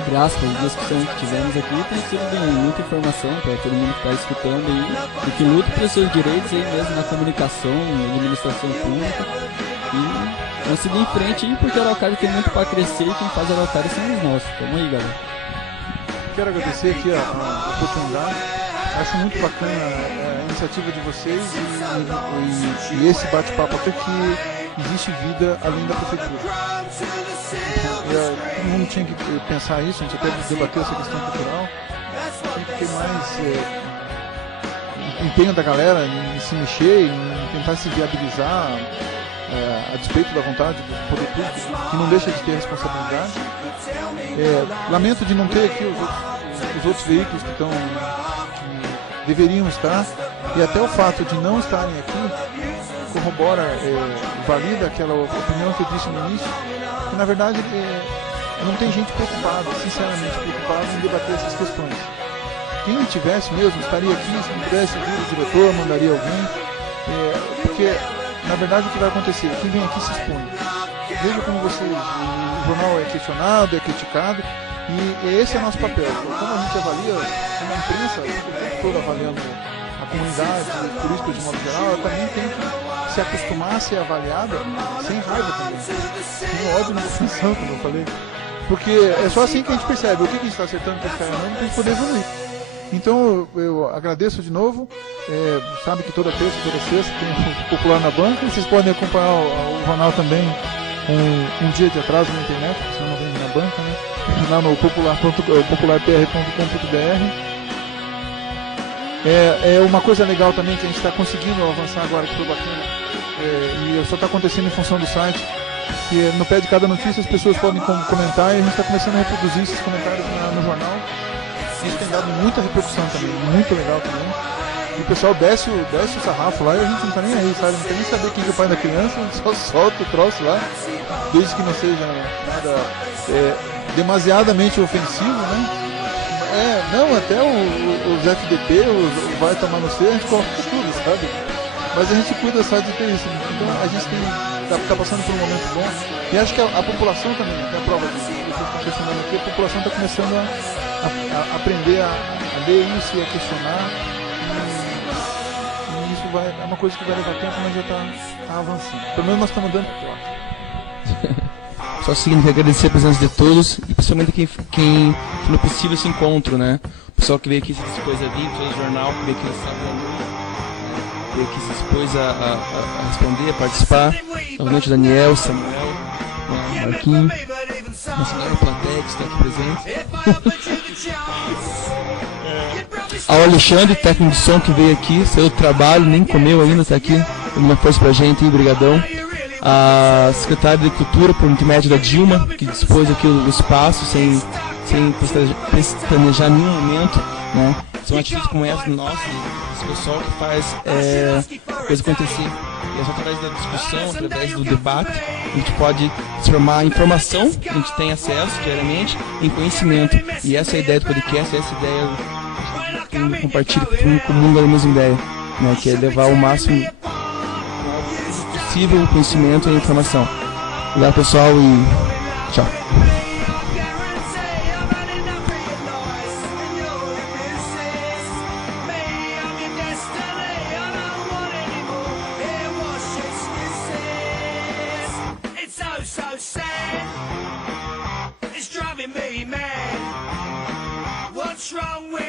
entre aspas, discussão que tivemos aqui tem sido de muita informação para todo mundo que está escutando aí, e que luta pelos seus direitos aí mesmo na comunicação, na administração pública, e vamos seguir em frente aí, porque a Araucária tem muito para crescer e quem faz a Araucária são os nossos. Tamo aí, galera. Quero agradecer aqui a oportunidade. Acho muito bacana a iniciativa de vocês e esse bate-papo até que existe vida além da prefeitura. Todo mundo tinha que pensar isso, a gente até debateu essa questão cultural. Tem que ter mais empenho da galera em se mexer, em tentar se viabilizar a despeito da vontade do poder público, que não deixa de ter responsabilidade. Lamento de não ter aqui os outros veículos que deveriam estar, e até o fato de não estarem aqui corrobora, valida aquela opinião que eu disse no início, que na verdade não tem gente preocupada, sinceramente preocupada em debater essas questões. Quem tivesse mesmo estaria aqui, se não pudesse vir o diretor, mandaria alguém, porque na verdade o que vai acontecer? Quem vem aqui se expõe. Veja como o jornal é questionado, é criticado, e esse é o nosso papel. Como a gente avalia, como a imprensa, o tempo todo avaliando a comunidade, os políticos de modo geral, ela também tem que se acostumar a ser avaliada sem raiva também. Sem ódio na função, como eu falei. Porque é só assim que a gente percebe o que a gente está acertando, o que está errando, para a gente poder evoluir. Então eu agradeço de novo. Sabe que toda terça, toda sexta tem o Popular na Banca. Vocês podem acompanhar o jornal também um dia de atraso na internet, porque senão não vende na banca, né? Lá no popularpr.com.br. É uma coisa legal também que a gente está conseguindo avançar agora, que foi bacana, e só está acontecendo em função do site, que no pé de cada notícia as pessoas podem comentar, e a gente está começando a reproduzir esses comentários no jornal. Isso tem dado muita repercussão também, muito legal também. E o pessoal desce o sarrafo lá e a gente não tá nem aí, sabe? Não quer nem saber quem é o pai da criança, a gente só solta o troço lá, desde que não seja nada demasiadamente ofensivo, né? Não, até os FDP, vai tomar no C, a gente coloca tudo, sabe? Mas a gente cuida só de ter isso. Então a gente tá passando por um momento bom. E acho que a população também, é a prova disso, vocês estão questionando aqui, a população está começando a aprender a ler isso e a questionar. E isso é uma coisa que vai levar tempo, mas já está avançando. Pelo menos nós estamos dando aqui, ó. Só seguindo, agradecer a presença de todos, e principalmente quem foi possível esse encontro, né? O pessoal que veio aqui se dispôs a vir, todo o jornal, que veio aqui no sábado à noite, veio aqui se dispôs a responder, a participar. Novamente o Daniel, Samuel, Marquinhos, a senhora plateia que está aqui presente. Ao Alexandre, técnico de som, que veio aqui, saiu do trabalho, nem comeu ainda, está aqui, dando uma força pra gente, brigadão. A secretária de Cultura, por intermédio da Dilma, que dispôs aqui o espaço sem planejar nenhum momento, né? São atitudes como essa nossa, esse pessoal que faz a coisa acontecer. E é só através da discussão, através do debate, a gente pode transformar a informação que a gente tem acesso diariamente em conhecimento. E essa é a ideia do podcast, essa é a ideia que a gente compartilha com o mundo da mesma ideia, né? Que é levar o máximo possível o conhecimento e a informação. Obrigado, pessoal, e tchau. What's wrong with